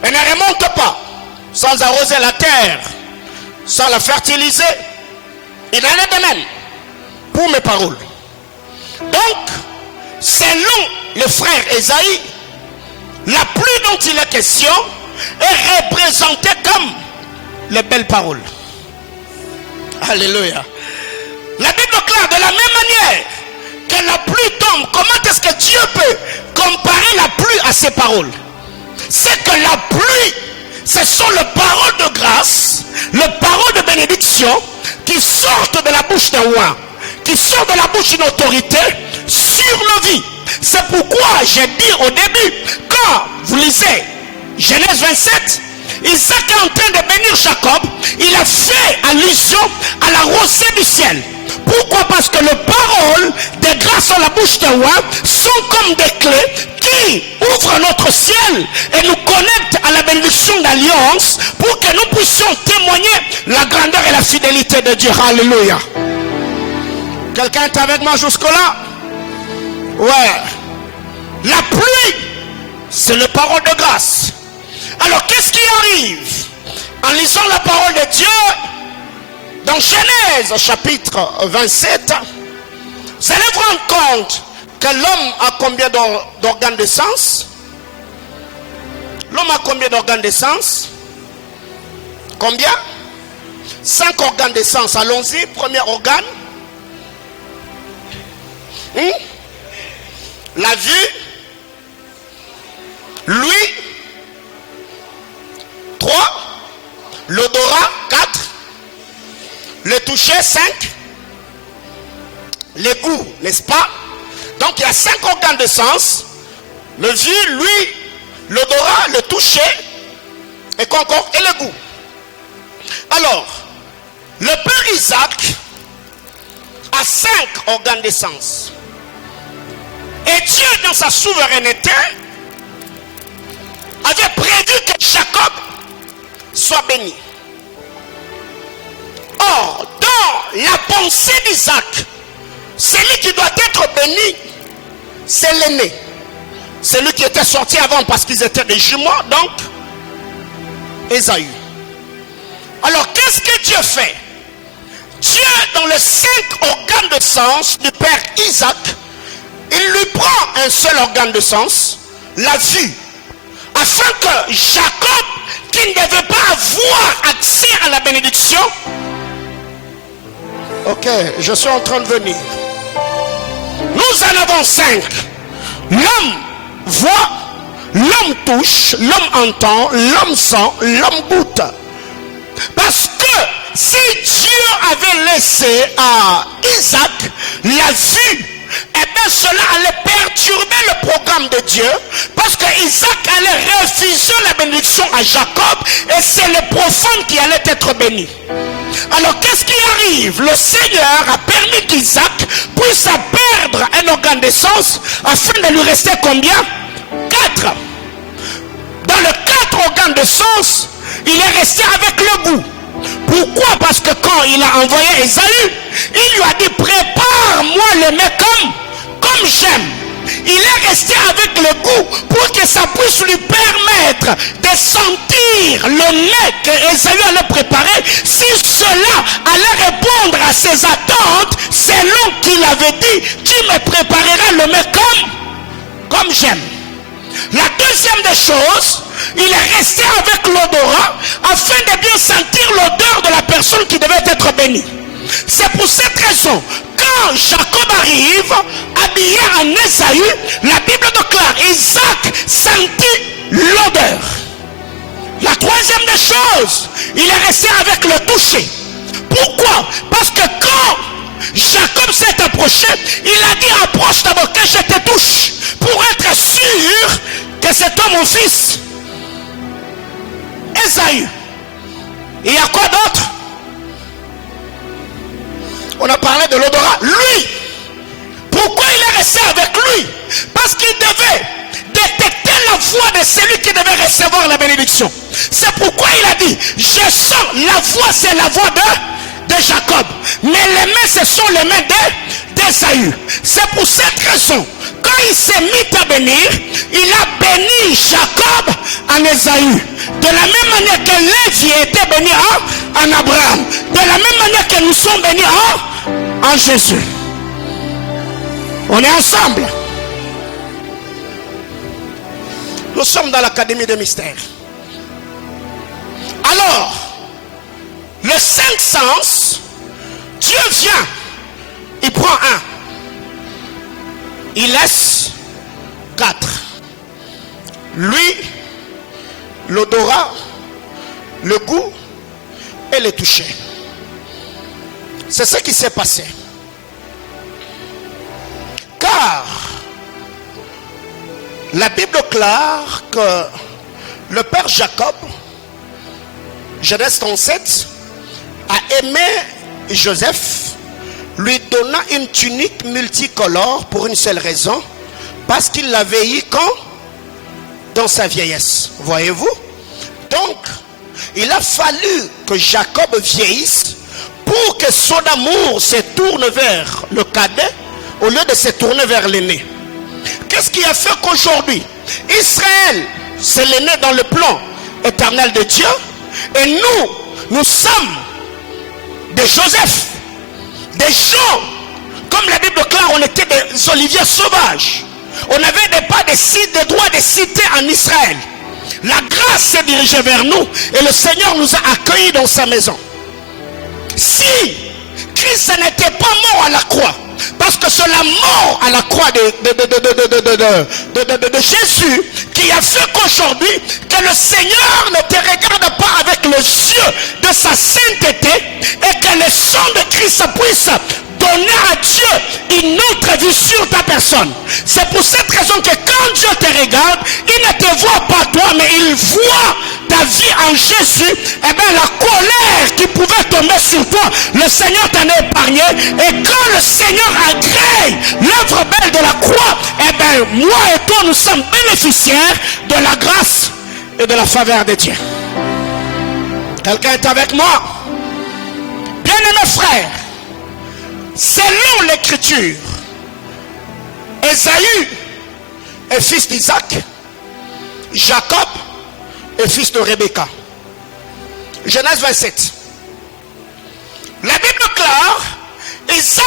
elle ne remonte pas sans arroser la terre, sans la fertiliser. Il en est de même pour mes paroles. Donc, selon le frère Ésaïe, la pluie dont il est question est représentée comme les belles paroles. Alléluia. La Bible déclare de la même manière que que la pluie tombe, comment est-ce que Dieu peut comparer la pluie à ses paroles? C'est que la pluie, ce sont les paroles de grâce, les paroles de bénédiction qui sortent de la bouche d'un roi, qui sortent de la bouche d'une autorité sur nos vies. C'est pourquoi j'ai dit au début, quand vous lisez Genèse 27, Isaac est en train de bénir Jacob, il a fait allusion à la rosée du ciel. Pourquoi? Parce que les paroles de grâce dans la bouche de roi sont comme des clés qui ouvrent notre ciel et nous connectent à la bénédiction d'alliance pour que nous puissions témoigner la grandeur et la fidélité de Dieu. Alléluia. Quelqu'un est avec moi jusque-là? Ouais. La pluie, c'est les paroles de grâce. Alors qu'est-ce qui arrive en lisant la parole de Dieu? Dans Genèse chapitre 27, vous allez vous rendre compte que l'homme a combien d'organes de sens? L'homme a combien d'organes de sens? Combien? 5 organes de sens. Allons-y. Premier organe. La vue. L'ouïe. 3. L'odorat. 4. Le toucher, 5. Les goûts, n'est-ce pas? Donc il y a 5 organes de sens. Le vue, l'ouïe, l'odorat, le toucher, et quoi encore? Et le goût. Alors, le père Isaac a 5 organes de sens. Et Dieu, dans sa souveraineté, avait prévu que Jacob soit béni. Or, dans la pensée d'Isaac, celui qui doit être béni, c'est l'aîné. Celui qui était sorti avant parce qu'ils étaient des jumeaux, donc Ésaü. Alors, qu'est-ce que Dieu fait? Dieu, dans les 5 organes de sens du père Isaac, il lui prend un seul organe de sens, la vue, afin que Jacob, qui ne devait pas avoir accès à la bénédiction, ok, je suis en train de venir. Nous en avons 5. L'homme voit, l'homme touche, l'homme entend, l'homme sent, l'homme goûte. Parce que si Dieu avait laissé à Isaac la vue, eh bien cela allait perturber le programme de Dieu, parce que Isaac allait refuser la bénédiction à Jacob, et c'est le profane qui allait être béni. Alors qu'est-ce qui arrive? Le Seigneur a permis qu'Isaac puisse perdre un organe de sens afin de lui rester combien? 4. Dans les 4 organes de sens, il est resté avec le goût. Pourquoi? Parce que quand il a envoyé Ésaü, il lui a dit: prépare-moi le mets comme j'aime. Il est resté avec le goût pour que ça puisse lui permettre de sentir le mets que Ésaü allait préparer, si cela allait répondre à ses attentes, selon qu'il avait dit: tu me prépareras le mets comme j'aime. La deuxième des choses, il est resté avec l'odorat afin de bien sentir l'odeur de la personne qui devait être bénie. C'est pour cette raison, quand Jacob arrive, habillé en Ésaü, la Bible déclare: Isaac sentit l'odeur. La troisième des choses, il est resté avec le toucher. Pourquoi? Parce que quand Jacob s'est approché, il a dit: approche d'abord que je te touche, pour être sûr que c'est toi mon fils. Ésaü. Il y a quoi d'autre? On a parlé de l'odorat. Lui, pourquoi il est resté avec lui? Parce qu'il devait détecter la voix de celui qui devait recevoir la bénédiction. C'est pourquoi il a dit: je sens la voix, c'est la voix de Jacob, mais les mains, ce sont les mains d'Ésaü. C'est pour cette raison, quand il s'est mis à bénir, il a béni Jacob en Ésaü. De la même manière que Lévi était béni en Abraham, de la même manière que nous sommes bénis en Jésus. On est ensemble. Nous sommes dans l'académie des mystères. Alors, les 5 sens, Dieu vient, il prend un. il laisse 4. Lui, l'odorat, le goût et le toucher. C'est ce qui s'est passé. Car la Bible déclare que le père Jacob, Genèse 37, a aimé Joseph, lui donna une tunique multicolore pour une seule raison, parce qu'il l'avait eu quand? Dans sa vieillesse. Voyez-vous? Donc, il a fallu que Jacob vieillisse pour que son amour se tourne vers le cadet au lieu de se tourner vers l'aîné. Qu'est-ce qui a fait qu'aujourd'hui, Israël, c'est l'aîné dans le plan éternel de Dieu, et nous sommes des Joseph, des gens, comme la Bible déclare, on était des oliviers sauvages. On n'avait pas de droit de cité en Israël. La grâce s'est dirigée vers nous et le Seigneur nous a accueillis dans sa maison. Si Christ n'était pas mort à la croix, parce que c'est la mort à la croix de Jésus qui a fait qu'aujourd'hui, que le Seigneur ne te regarde pas avec les yeux de sa sainteté et que le sang de Christ puisse donner à Dieu une autre vue sur ta personne. C'est pour cette raison que quand Dieu te regarde, il ne te voit pas toi, mais il voit ta vie en Jésus. Et bien la colère qui pouvait tomber sur toi, le Seigneur t'en a épargné. Et quand le Seigneur agrée l'œuvre belle de la croix, et bien moi et toi nous sommes bénéficiaires de la grâce et de la faveur de Dieu. Quelqu'un est avec moi? Bien-aimés frères, selon l'écriture, Ésaü est fils d'Isaac, Jacob est fils de Rebecca. Genèse 27. La Bible déclare, Isaac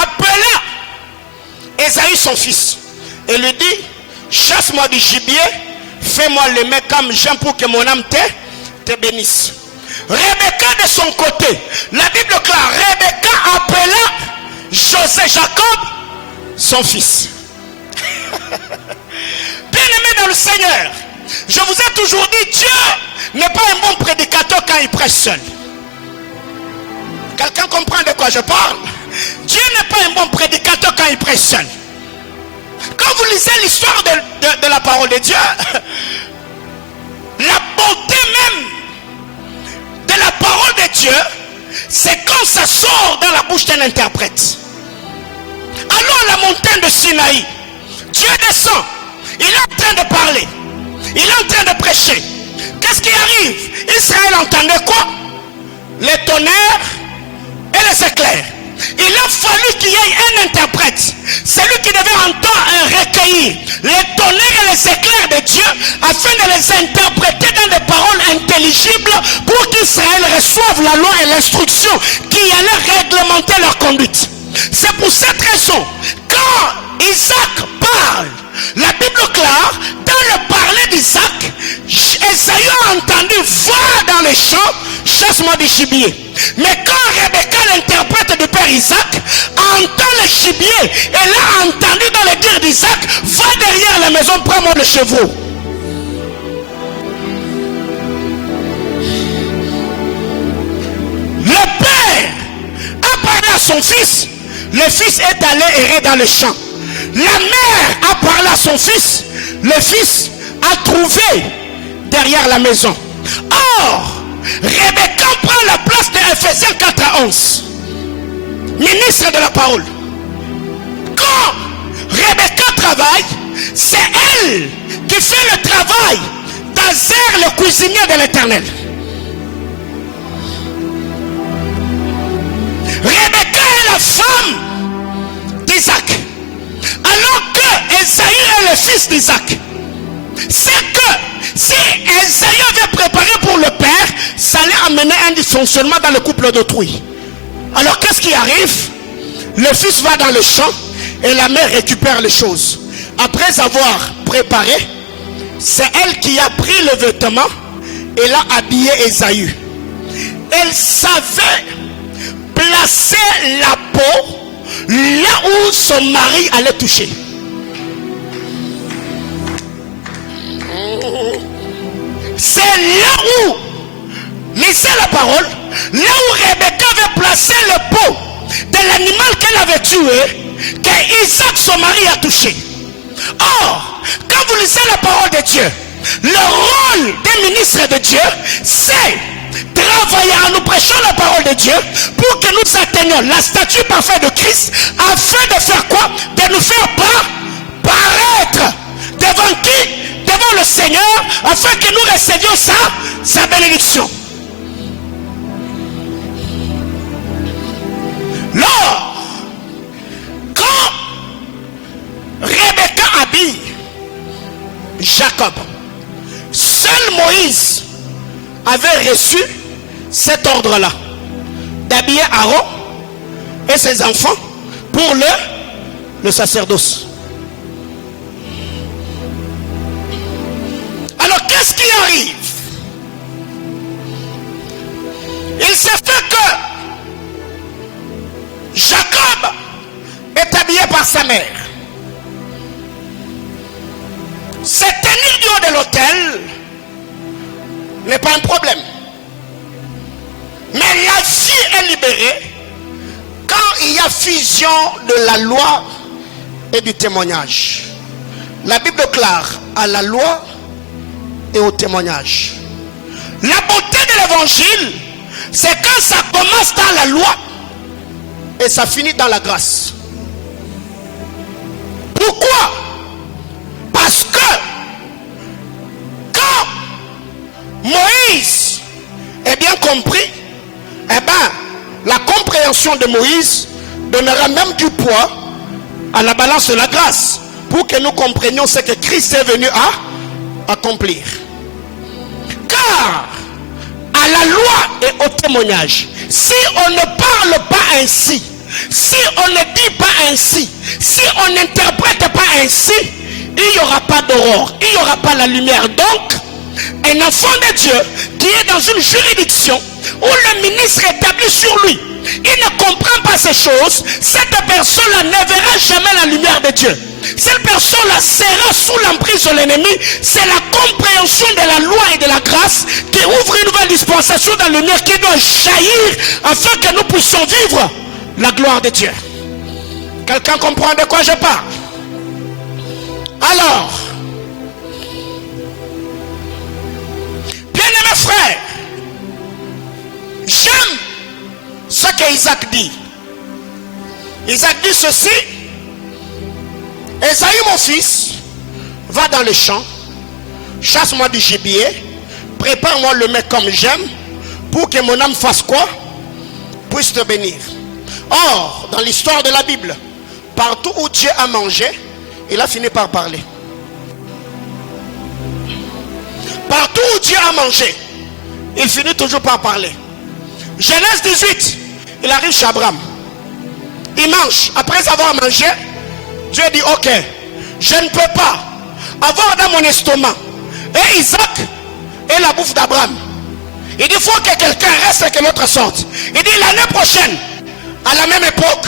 appela Ésaü son fils et lui dit, chasse-moi du gibier, fais-moi le mets comme j'aime pour que mon âme te bénisse. Rebecca de son côté, la Bible déclare, Rebecca appela Jacob son fils. Bien-aimé dans le Seigneur, je vous ai toujours dit, Dieu n'est pas un bon prédicateur quand il prêche seul. Quelqu'un comprend de quoi je parle? Dieu n'est pas un bon prédicateur quand il prêche seul. Quand vous lisez l'histoire de la parole de Dieu, la beauté même de la parole de Dieu, c'est quand ça sort dans la bouche d'un interprète. Allons à la montagne de Sinaï. Dieu descend. Il est en train de parler. Il est en train de prêcher. Qu'est-ce qui arrive? Israël entendait quoi? Les tonnerres et les éclairs. Il a fallu qu'il y ait un interprète. Celui qui devait entendre et recueillir les tonnerres et les éclairs de Dieu afin de les interpréter dans des paroles intelligibles pour qu'Israël reçoive la loi et l'instruction qui allait réglementer leur conduite. C'est pour cette raison, quand Isaac parle, la Bible déclare, dans le parler d'Isaac, Ésaü a entendu, va dans les champs, chasse-moi du gibier. Mais quand Rebecca, l'interprète du père Isaac, entend le gibier, elle a entendu dans le dire d'Isaac, va derrière la maison, prends-moi le chevreau. Le père a parlé à son fils, le fils est allé errer dans le champ. La mère a parlé à son fils, le fils a trouvé derrière la maison. Or, Rebecca prend la place de Ephésiens 4 à 11, ministre de la parole. Quand Rebecca travaille, c'est elle qui fait le travail d'Azer, le cuisinier de l'Éternel. Rebecca est la femme d'Isaac, alors que Ésaü est le fils d'Isaac. C'est que si Ésaü avait préparé pour le père, ça allait amener un dysfonctionnement dans le couple d'autrui. Alors qu'est-ce qui arrive? Le fils va dans le champ et la mère récupère les choses. Après avoir préparé, c'est elle qui a pris le vêtement et l'a habillé Ésaü. Elle savait placer la peau là où son mari allait toucher. c'est là où, lisez la parole, là où Rebecca avait placé le pot de l'animal qu'elle avait tué, que Isaac, son mari, a touché. Or, quand vous lisez la parole de Dieu, le rôle des ministres de Dieu, c'est travailler en nous prêchant la parole de Dieu pour que nous atteignions la statue parfaite de Christ, afin de faire quoi? De nous faire paraître devant qui? Devant le Seigneur, afin que nous recevions sa bénédiction. Lors, quand Rebecca habille Jacob, seul Moïse avait reçu cet ordre-là, d'habiller Aaron et ses enfants pour le sacerdoce. Alors qu'est-ce qui arrive? Il s'est fait que Jacob est habillé par sa mère. Se tenir du haut de l'autel n'est pas un problème. Mais la vie est libérée quand il y a fusion de la loi et du témoignage. La Bible déclare à la loi et au témoignage. La beauté de l'évangile, c'est quand ça commence dans la loi et ça finit dans la grâce. Pourquoi? Parce que quand Moïse est bien compris, eh bien, la compréhension de Moïse donnera même du poids à la balance de la grâce pour que nous comprenions ce que Christ est venu à accomplir. Car à la loi et au témoignage, si on ne parle pas ainsi, si on ne dit pas ainsi, si on n'interprète pas ainsi, il n'y aura pas d'aurore, il n'y aura pas la lumière. Donc, un enfant de Dieu qui est dans une juridiction où le ministre est établi sur lui, il ne comprend pas ces choses, cette personne-là ne verra jamais la lumière de Dieu. Cette personne-là sera sous l'emprise de l'ennemi. C'est la compréhension de la loi et de la grâce qui ouvre une nouvelle dispensation dans le lumière qui doit jaillir afin que nous puissions vivre la gloire de Dieu. Quelqu'un comprend de quoi je parle? Alors, bien-aimés frères, j'aime ce qu'Isaac dit. Isaac dit ceci: Esaü mon fils, va dans le champ, chasse-moi du gibier, prépare-moi le mets comme j'aime, pour que mon âme fasse quoi? Puisse te bénir. Or, dans l'histoire de la Bible, partout où Dieu a mangé, il a fini par parler. Partout où Dieu a mangé, il finit toujours par parler. Genèse 18, il arrive chez Abraham. Il mange. Après avoir mangé, Dieu dit: ok, je ne peux pas avoir dans mon estomac et Isaac et la bouffe d'Abraham. Il dit: il faut que quelqu'un reste et que l'autre sorte. Il dit: l'année prochaine, à la même époque,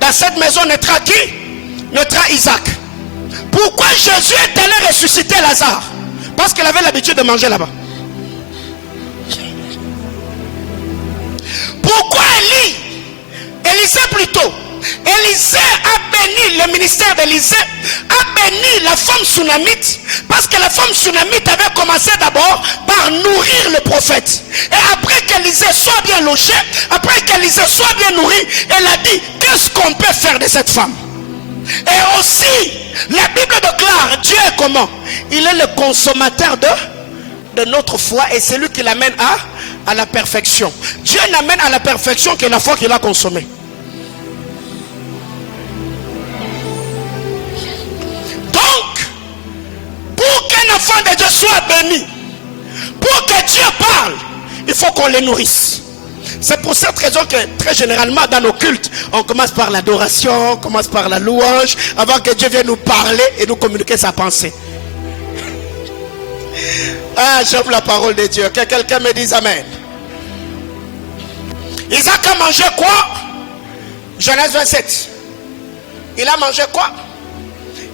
dans cette maison naîtra qui? Naîtra Isaac. Pourquoi Jésus est allé ressusciter Lazare? Parce qu'il avait l'habitude de manger là-bas. Pourquoi Élisée plutôt, Élisée a béni, le ministère d'Élisée a béni la femme sunamite, parce que la femme sunamite avait commencé d'abord par nourrir le prophète. Et après qu'Élisée soit bien logé, après qu'Élisée soit bien nourri, elle a dit: qu'est-ce qu'on peut faire de cette femme? Et aussi, la Bible déclare, Dieu est comment? Il est le consommateur de notre foi, et c'est lui qui l'amène à la perfection. Dieu n'amène à la perfection que la foi qu'il a consommée. Donc, pour qu'un enfant de Dieu soit béni, pour que Dieu parle, il faut qu'on les nourrisse. C'est pour cette raison que très généralement dans nos cultes, on commence par l'adoration, on commence par la louange, avant que Dieu vienne nous parler et nous communiquer sa pensée. Ah, j'aime la parole de Dieu. Que quelqu'un me dise amen. Isaac a mangé quoi? Genèse 27. Il a mangé quoi?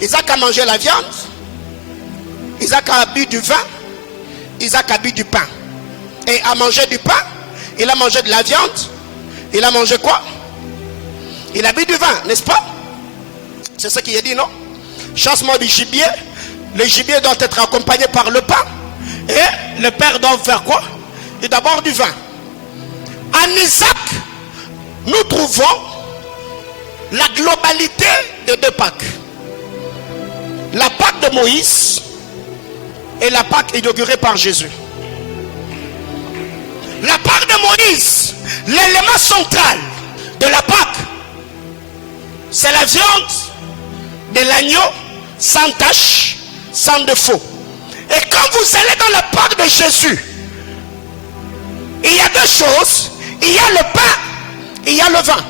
Isaac a mangé la viande. Isaac a bu du vin. Isaac a bu du pain. Et a mangé du pain. Il a mangé de la viande. Il a mangé quoi? Il a bu du vin, n'est-ce pas? C'est ce qui est dit, non? Chasse-moi du gibier. Le gibier doit être accompagné par le pain. Et le père doit faire quoi? Et d'abord du vin. En Isaac, nous trouvons la globalité de deux Pâques. La Pâque de Moïse et la Pâque inaugurée par Jésus. La Pâque de Moïse, l'élément central de la Pâque, c'est la viande de l'agneau sans tache, sans défaut. Et quand vous allez dans la Pâque de Jésus, il y a deux choses. Il y a le pain, il y a le vin.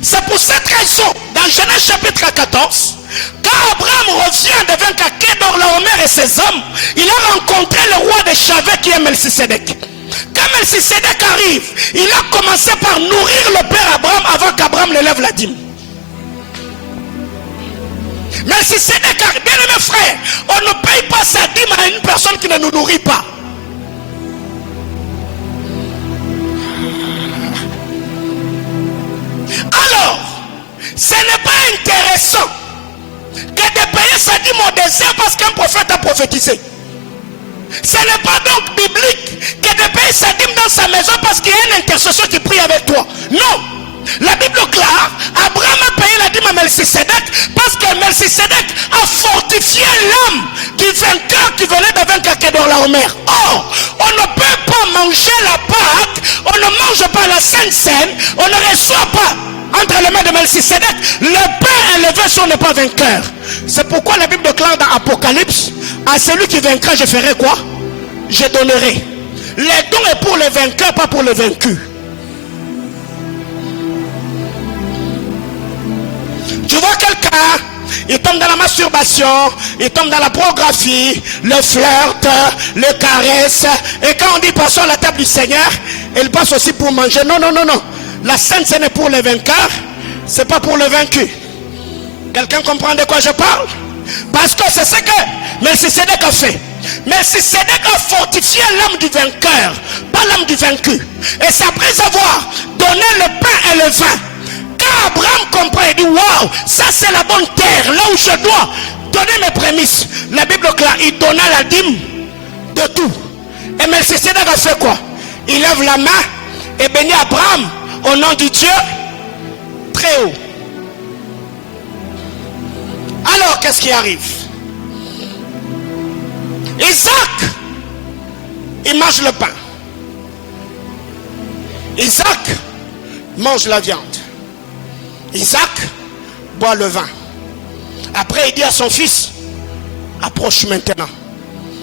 C'est pour cette raison, dans Genèse chapitre 14, quand Abraham revient devant Kedorlaomer et ses hommes, il a rencontré le roi de Chavé qui est Melchisédek. Quand Melchisédek arrive, il a commencé par nourrir le père Abraham avant qu'Abraham ne lève la dîme. Melchisédek arrive. Bien aimé frère, on ne paye pas sa dîme à une personne qui ne nous nourrit pas. Alors, ce n'est pas intéressant que de payer sa dîme au désert parce qu'un prophète a prophétisé. Ce n'est pas donc biblique que de payer sa dîme dans sa maison parce qu'il y a un intercesseur qui prie avec toi. Non. La Bible déclare, Abraham a payé la dîme à Melchisédek parce que Melchisédek a fortifié l'âme du vainqueur qui venait de vaincre Kedorlaomer. Or, on ne peut pas manger la Pâque, on ne mange pas la Sainte Seine, on ne reçoit pas entre les mains de Melchisédek le pain élevé si on n'est pas vainqueur. C'est pourquoi la Bible déclare dans Apocalypse, à celui qui vaincra, je ferai quoi? Je donnerai. Les dons est pour les vainqueurs, pas pour les vaincus. Tu vois quelqu'un, il tombe dans la masturbation, il tombe dans la pornographie, le flirt, le caresse. Et quand on dit passons à la table du Seigneur, il passe aussi pour manger. Non, non, non, non. La Sainte Seine est pour les vainqueurs, c'est pas pour les vaincus. Quelqu'un comprend de quoi je parle? Parce que c'est ce que Melchisédek a fait. Melchisédek a fortifié l'âme du vainqueur, pas l'âme du vaincu. Et c'est après avoir donné le pain et le vin. Quand Abraham comprend et dit waouh, ça c'est la bonne terre, là où je dois donner mes prémices. La Bible claire, il donna la dîme de tout. Et Melchisédek a fait quoi? Il lève la main et bénit Abraham au nom du Dieu très haut. Alors qu'est-ce qui arrive? Isaac, il mange le pain. Isaac mange la viande. Isaac boit le vin. Après il dit à son fils, approche maintenant,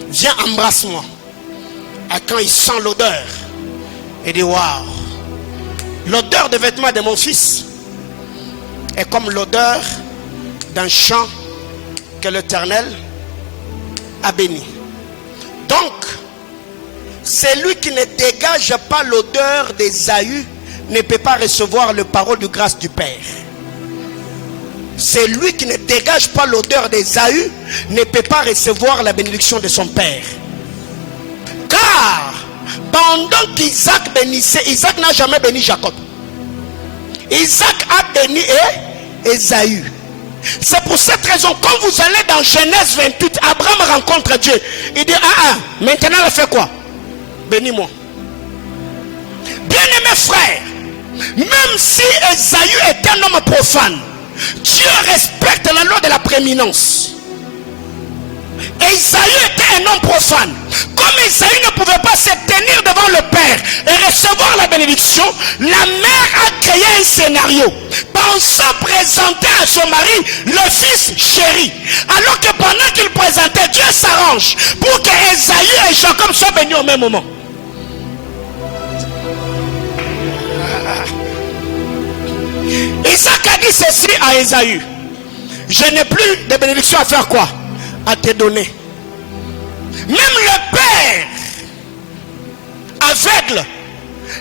viens embrasse-moi. Et quand il sent l'odeur, il dit waouh, l'odeur des vêtements de mon fils est comme l'odeur d'un champ que l'Éternel a béni. Donc celui qui ne dégage pas l'odeur d'Ésaü ne peut pas recevoir le parole de grâce du Père. C'est lui qui ne dégage pas l'odeur d'Ésaü ne peut pas recevoir la bénédiction de son Père. Car pendant qu'Isaac bénissait, Isaac n'a jamais béni Jacob. Isaac a béni Ésaü. C'est pour cette raison, quand vous allez dans Genèse 28, Abraham rencontre Dieu. Il dit, maintenant il fait quoi? Bénis-moi. Bien-aimés frères, même si Ésaü est un homme profane, Dieu respecte la loi de la prééminence. Ésaü était un homme profane. Comme Ésaü ne pouvait pas se tenir devant le Père et recevoir la bénédiction, la mère a créé un scénario pensant présenter à son mari le fils chéri. Alors que pendant qu'il présentait, Dieu s'arrange pour que Ésaü et Jacob soient bénis au même moment. Isaac a dit ceci à Ésaü: je n'ai plus de bénédiction à faire quoi? À te donner. Même le père aveugle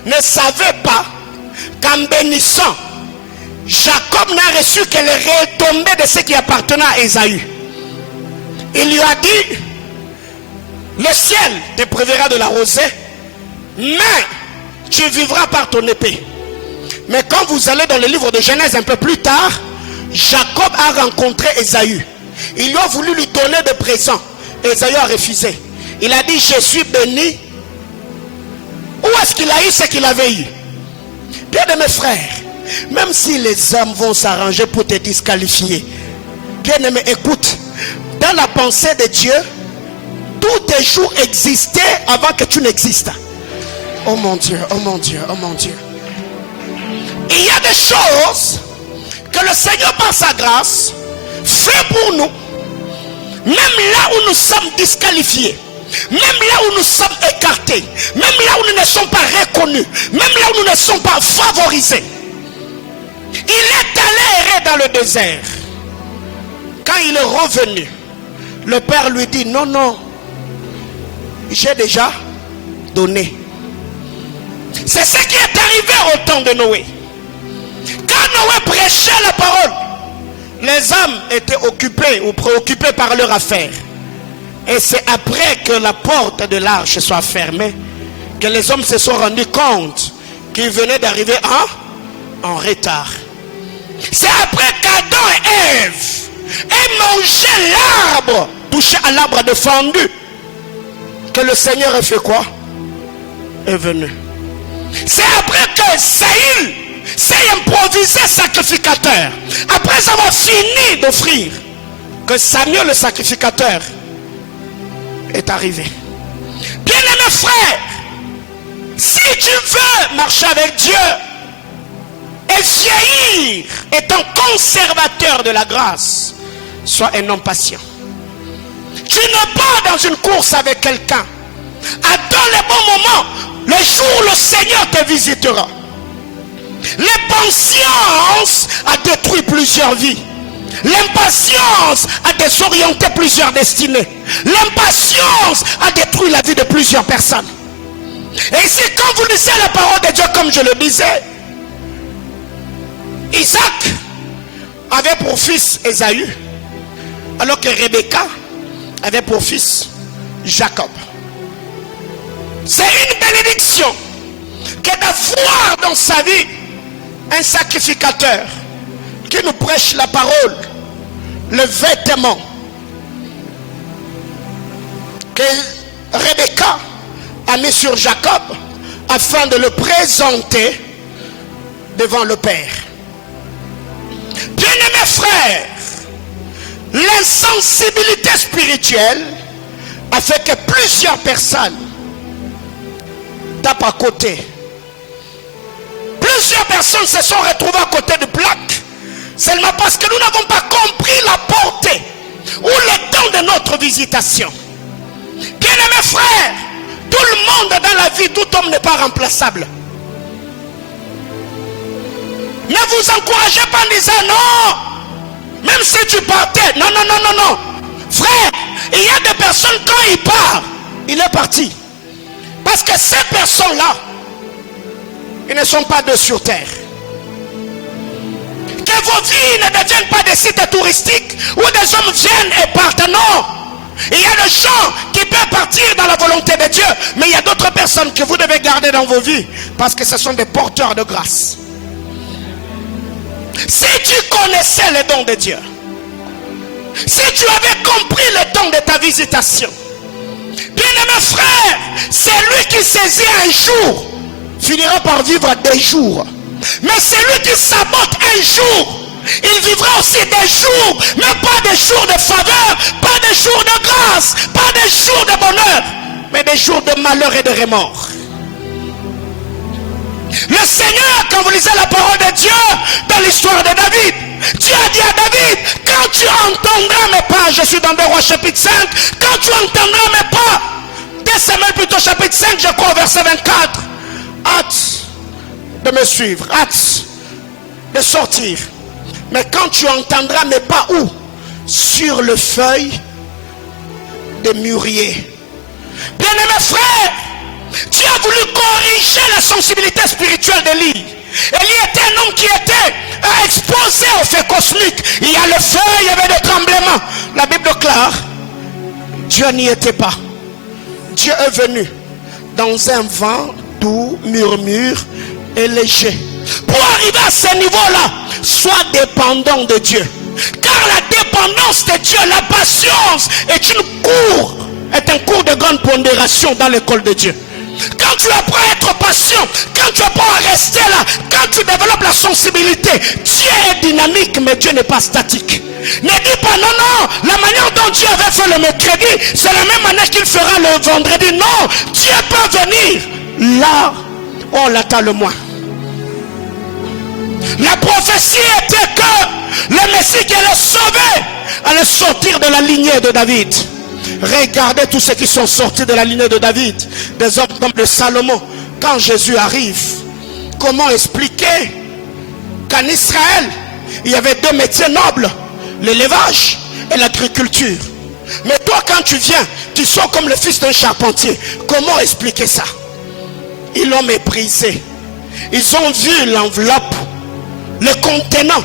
ne savait pas qu'en bénissant, Jacob n'a reçu que les retombées de ce qui appartenait à Ésaü. Il lui a dit: Le ciel te préverra de la rosée, mais tu vivras par ton épée. Mais quand vous allez dans le livre de Genèse un peu plus tard, Jacob a rencontré Ésaü. Il lui a voulu lui donner des présents. Ésaü a refusé. Il a dit, je suis béni. Où est-ce qu'il a eu ce qu'il avait eu? Bien de mes frères, même si les hommes vont s'arranger pour te disqualifier, bien aimé, écoute, dans la pensée de Dieu, tous tes jours existaient avant que tu n'existes. Oh mon Dieu, oh mon Dieu, oh mon Dieu. Il y a des choses que le Seigneur par sa grâce fait pour nous, même là où nous sommes disqualifiés, même là où nous sommes écartés, même là où nous ne sommes pas reconnus, même là où nous ne sommes pas favorisés. Il est allé errer dans le désert. Quand il est revenu, le Père lui dit, non, non, j'ai déjà donné. C'est ce qui est arrivé au temps de Noé. Quand Noé prêchait la parole, les hommes étaient occupés ou préoccupés par leur affaire. Et c'est après que la porte de l'arche soit fermée que les hommes se sont rendus compte qu'ils venaient d'arriver en retard. C'est après qu'Adam et Ève aient mangé l'arbre, touché à l'arbre défendu, que le Seigneur a fait quoi? Est venu. C'est après que Saül s'est improvisé sacrificateur, après avoir fini d'offrir, que Samuel le sacrificateur est arrivé. Bien-aimés frères, si tu veux marcher avec Dieu et vieillir étant conservateur de la grâce, sois un homme patient. Tu n'es pas dans une course avec quelqu'un. Attends le bon moment, le jour où le Seigneur te visitera. L'impatience a détruit plusieurs vies. L'impatience a désorienté plusieurs destinées. L'impatience a détruit la vie de plusieurs personnes. Et ici, quand vous lisez la parole de Dieu, comme je le disais, Isaac avait pour fils Ésaü, alors que Rebecca avait pour fils Jacob. C'est une bénédiction que d'avoir dans sa vie un sacrificateur qui nous prêche la parole, le vêtement que Rebecca a mis sur Jacob afin de le présenter devant le Père. Bien-aimés frères, l'insensibilité spirituelle a fait que plusieurs personnes tapent à côté. Plusieurs personnes se sont retrouvées à côté de plaques seulement parce que nous n'avons pas compris la portée ou le temps de notre visitation. Bien-aimés frères, tout le monde dans la vie, tout homme n'est pas remplaçable. Ne vous encouragez pas en disant non, même si tu partais, non, non, non, non, non. Frère, il y a des personnes, quand il part, il est parti. Parce que ces personnes-là, ils ne sont pas deux sur terre. Que vos vies ne deviennent pas des sites touristiques où des hommes viennent et partent. Non. Il y a des gens qui peuvent partir dans la volonté de Dieu, mais il y a d'autres personnes que vous devez garder dans vos vies parce que ce sont des porteurs de grâce. Si tu connaissais le don de Dieu, si tu avais compris le temps de ta visitation, bien-aimé frère, c'est lui qui saisit un jour finira par vivre des jours. Mais celui qui sabote un jour, il vivra aussi des jours, mais pas des jours de faveur, pas des jours de grâce, pas des jours de bonheur, mais des jours de malheur et de remords. Le Seigneur, quand vous lisez la parole de Dieu dans l'histoire de David, Dieu a dit à David, quand tu entendras mes pas, je suis dans 2 Rois chapitre 5, quand tu entendras mes pas, 2 Samuel plutôt chapitre 5, je crois verset 24, hâte de me suivre, hâte de sortir. Mais quand tu entendras mes pas où? Sur le feuille de mûrier. Bien-aimés frères, Dieu a voulu corriger la sensibilité spirituelle d'Élie. Élie était un homme qui était exposé au fait cosmique. Il y a le feu, il y avait des tremblements. La Bible déclare, Dieu n'y était pas. Dieu est venu dans un vent doux, murmure et léger. Pour arriver à ce niveau-là, sois dépendant de Dieu. Car la dépendance de Dieu, la patience est un cours de grande pondération dans l'école de Dieu. Quand tu apprends à être patient, quand tu apprends à rester là, quand tu développes la sensibilité, Dieu est dynamique, mais Dieu n'est pas statique. Ne dis pas non, la manière dont Dieu avait fait le mercredi, c'est la même manière qu'il fera le vendredi. Non, Dieu peut venir là où on l'attend le moins. La prophétie était que le Messie qui allait sauver allait sortir de la lignée de David. Regardez tous ceux qui sont sortis de la lignée de David, des hommes comme de Salomon. Quand Jésus arrive, comment expliquer qu'en Israël, il y avait deux métiers nobles, l'élevage et l'agriculture? Mais toi, quand tu viens, tu sors comme le fils d'un charpentier. Comment expliquer ça? Ils l'ont méprisé. Ils ont vu l'enveloppe, le contenant,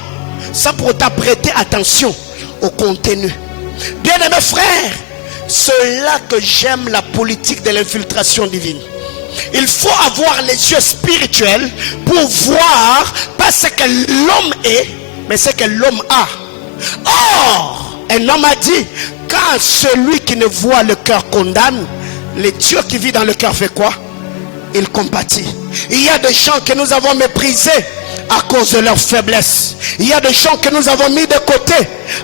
sans pour t'apprêter attention au contenu. Bien-aimés frères, c'est là que j'aime la politique de l'infiltration divine. Il faut avoir les yeux spirituels pour voir pas ce que l'homme est, mais ce que l'homme a. Or, un homme a dit, quand celui qui ne voit le cœur condamne, le Dieu qui vit dans le cœur fait quoi? Il compatit. Il y a des gens que nous avons méprisés à cause de leur faiblesse. Il y a des gens que nous avons mis de côté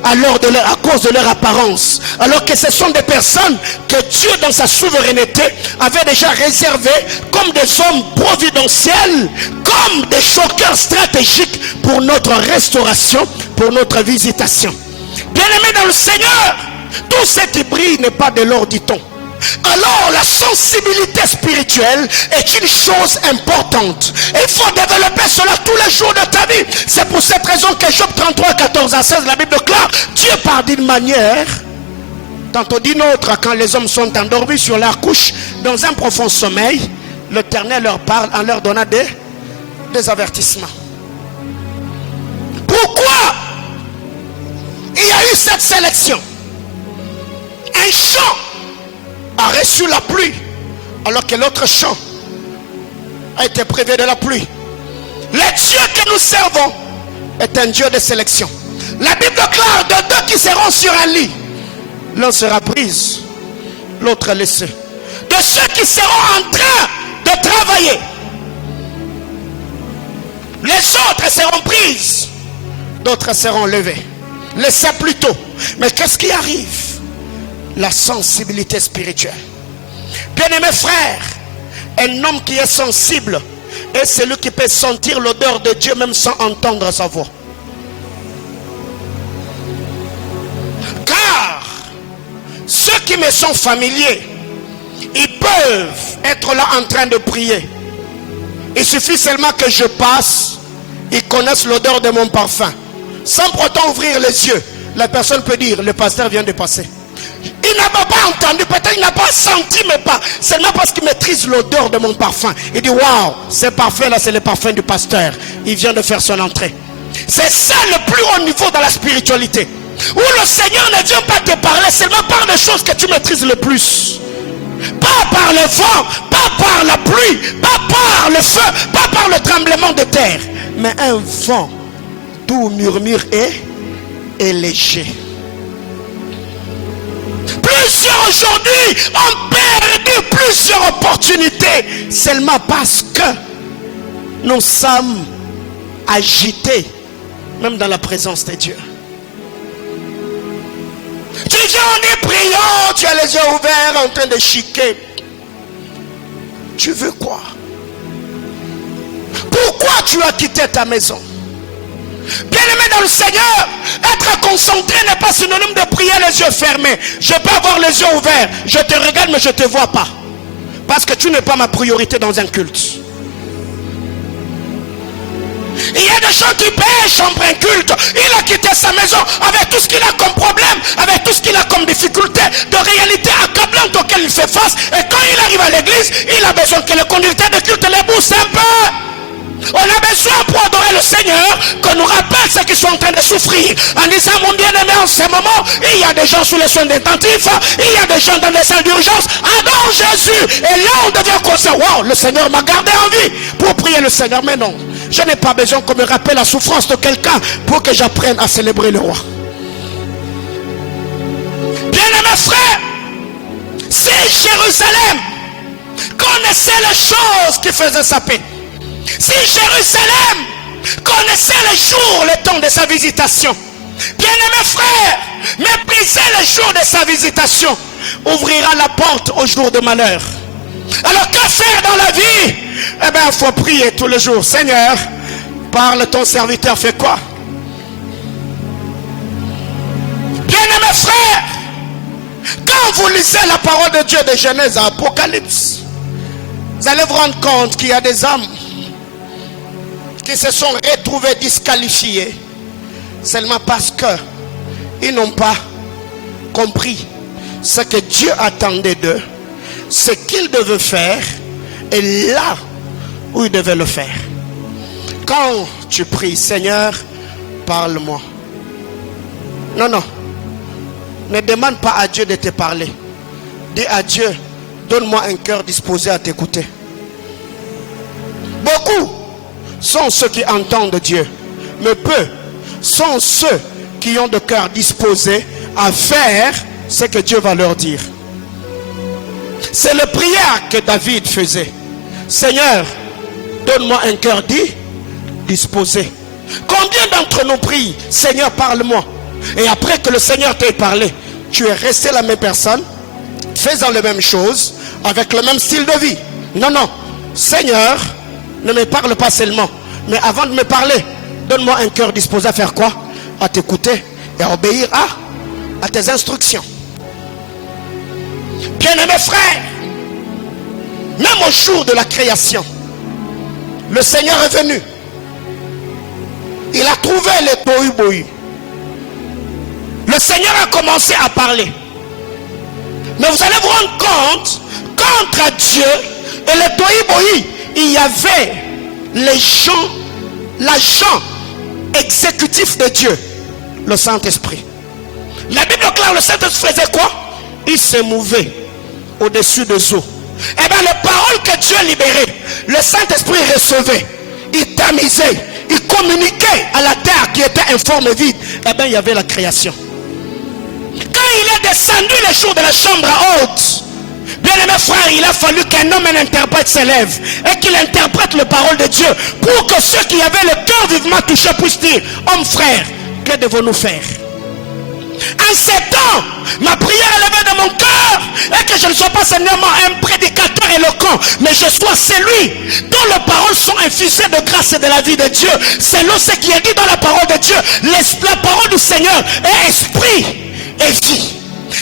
à cause de leur apparence. Alors que ce sont des personnes que Dieu dans sa souveraineté avait déjà réservées comme des hommes providentiels, comme des choqueurs stratégiques pour notre restauration, pour notre visitation. Bien-aimés dans le Seigneur, tout ce qui brille n'est pas de l'or, dit-on. Alors la sensibilité spirituelle est une chose importante. Il faut développer cela tous les jours de ta vie. C'est pour cette raison que Job 33, 14 à 16, la Bible déclare, Dieu parle d'une manière, tantôt d'une autre. Quand les hommes sont endormis sur leur couche, dans un profond sommeil, l'Éternel leur parle en leur donnant des avertissements. Pourquoi il y a eu cette sélection? Un champ a reçu la pluie, alors que l'autre champ a été privé de la pluie. Le Dieu que nous servons est un Dieu de sélection. La Bible déclare de deux qui seront sur un lit, l'un sera prise, l'autre laissé. De ceux qui seront en train de travailler, les autres seront prises, d'autres seront levés. Laissez plutôt. Mais qu'est-ce qui arrive? La sensibilité spirituelle. Bien-aimés frères, un homme qui est sensible est celui qui peut sentir l'odeur de Dieu même sans entendre sa voix. Car ceux qui me sont familiers, ils peuvent être là en train de prier. Il suffit seulement que je passe, ils connaissent l'odeur de mon parfum. Sans pourtant ouvrir les yeux, la personne peut dire, le pasteur vient de passer. Il n'a pas entendu, peut-être il n'a pas senti, mais pas seulement parce qu'il maîtrise l'odeur de mon parfum. Il dit, waouh, ce parfum là, c'est le parfum du pasteur. Il vient de faire son entrée. C'est ça le plus haut niveau dans la spiritualité, où le Seigneur ne vient pas te parler seulement par les choses que tu maîtrises le plus. Pas par le vent, pas par la pluie, pas par le feu, pas par le tremblement de terre, mais un vent doux, murmure et léger. Plusieurs aujourd'hui ont perdu plusieurs opportunités seulement parce que nous sommes agités, même dans la présence de Dieu. Tu viens, on est priant, tu as les yeux ouverts en train de chiquer. Tu veux quoi? Pourquoi tu as quitté ta maison? Bien-aimé dans le Seigneur, être concentré n'est pas synonyme de prier les yeux fermés. Je peux avoir les yeux ouverts, je te regarde mais je ne te vois pas, parce que tu n'es pas ma priorité dans un culte. Il y a des gens qui pêchent en plein culte. Il a quitté sa maison avec tout ce qu'il a comme problème, avec tout ce qu'il a comme difficulté, de réalité accablante auquel il fait face. Et quand il arrive à l'église, il a besoin que le conducteur de culte les pousse un peu. On a besoin pour adorer le Seigneur qu'on nous rappelle ceux qui sont en train de souffrir. En disant, mon bien-aimé, en ce moment, il y a des gens sous les soins intensifs, il y a des gens dans les salles d'urgence. Adore Jésus. Et là, on devient conscient. Wow, le Seigneur m'a gardé en vie pour prier le Seigneur. Mais non, je n'ai pas besoin qu'on me rappelle la souffrance de quelqu'un pour que j'apprenne à célébrer le roi. Bien-aimés frères, si Jérusalem connaissait les choses qui faisaient sa paix, si Jérusalem connaissait les jours, le temps de sa visitation, bien-aimés frères, méprisez les jours de sa visitation, ouvrira la porte au jour de malheur. Alors que faire dans la vie? Eh bien, il faut prier tous les jours. Seigneur, parle, ton serviteur fait quoi? Bien-aimés frères, quand vous lisez la parole de Dieu de Genèse à Apocalypse, vous allez vous rendre compte qu'il y a des hommes qui se sont retrouvés disqualifiés seulement parce qu'ils n'ont pas compris ce que Dieu attendait d'eux, ce qu'ils devaient faire et là où ils devaient le faire. Quand tu pries, Seigneur, parle-moi. Non, non. Ne demande pas à Dieu de te parler. Dis à Dieu, donne-moi un cœur disposé à t'écouter. Beaucoup sont ceux qui entendent Dieu, mais peu sont ceux qui ont le cœur disposé à faire ce que Dieu va leur dire. C'est la prière que David faisait. Seigneur, donne-moi un cœur disposé. Combien d'entre nous prient, Seigneur, parle-moi? Et après que le Seigneur t'ait parlé, tu es resté la même personne, faisant les mêmes choses, avec le même style de vie. Non, non. Seigneur, ne me parle pas seulement, mais avant de me parler, donne-moi un cœur disposé à faire quoi? À t'écouter et à obéir à tes instructions. Bien-aimés frères, même au jour de la création, le Seigneur est venu. Il a trouvé les tohu-bohu. Le Seigneur a commencé à parler. Mais vous allez vous rendre compte qu'entre Dieu et les tohu-bohu, il y avait l'agent exécutif de Dieu, le Saint-Esprit. La Bible déclare, le Saint-Esprit faisait quoi? Il se mouvait au-dessus des eaux. Et bien les paroles que Dieu libérait, le Saint-Esprit recevait, il tamisait, il communiquait à la terre qui était informe et vide. Et bien il y avait la création. Quand il est descendu les jours de la chambre haute, bien aimé frère, il a fallu qu'un homme, un interprète s'élève et qu'il interprète les paroles de Dieu pour que ceux qui avaient le cœur vivement touché puissent dire, homme frère, que devons-nous faire? En ces temps, ma prière est levée de mon cœur et que je ne sois pas seulement un prédicateur éloquent, mais je sois celui dont les paroles sont infusées de grâce et de la vie de Dieu. Selon ce qui est dit dans la parole de Dieu, la parole du Seigneur est esprit et vie.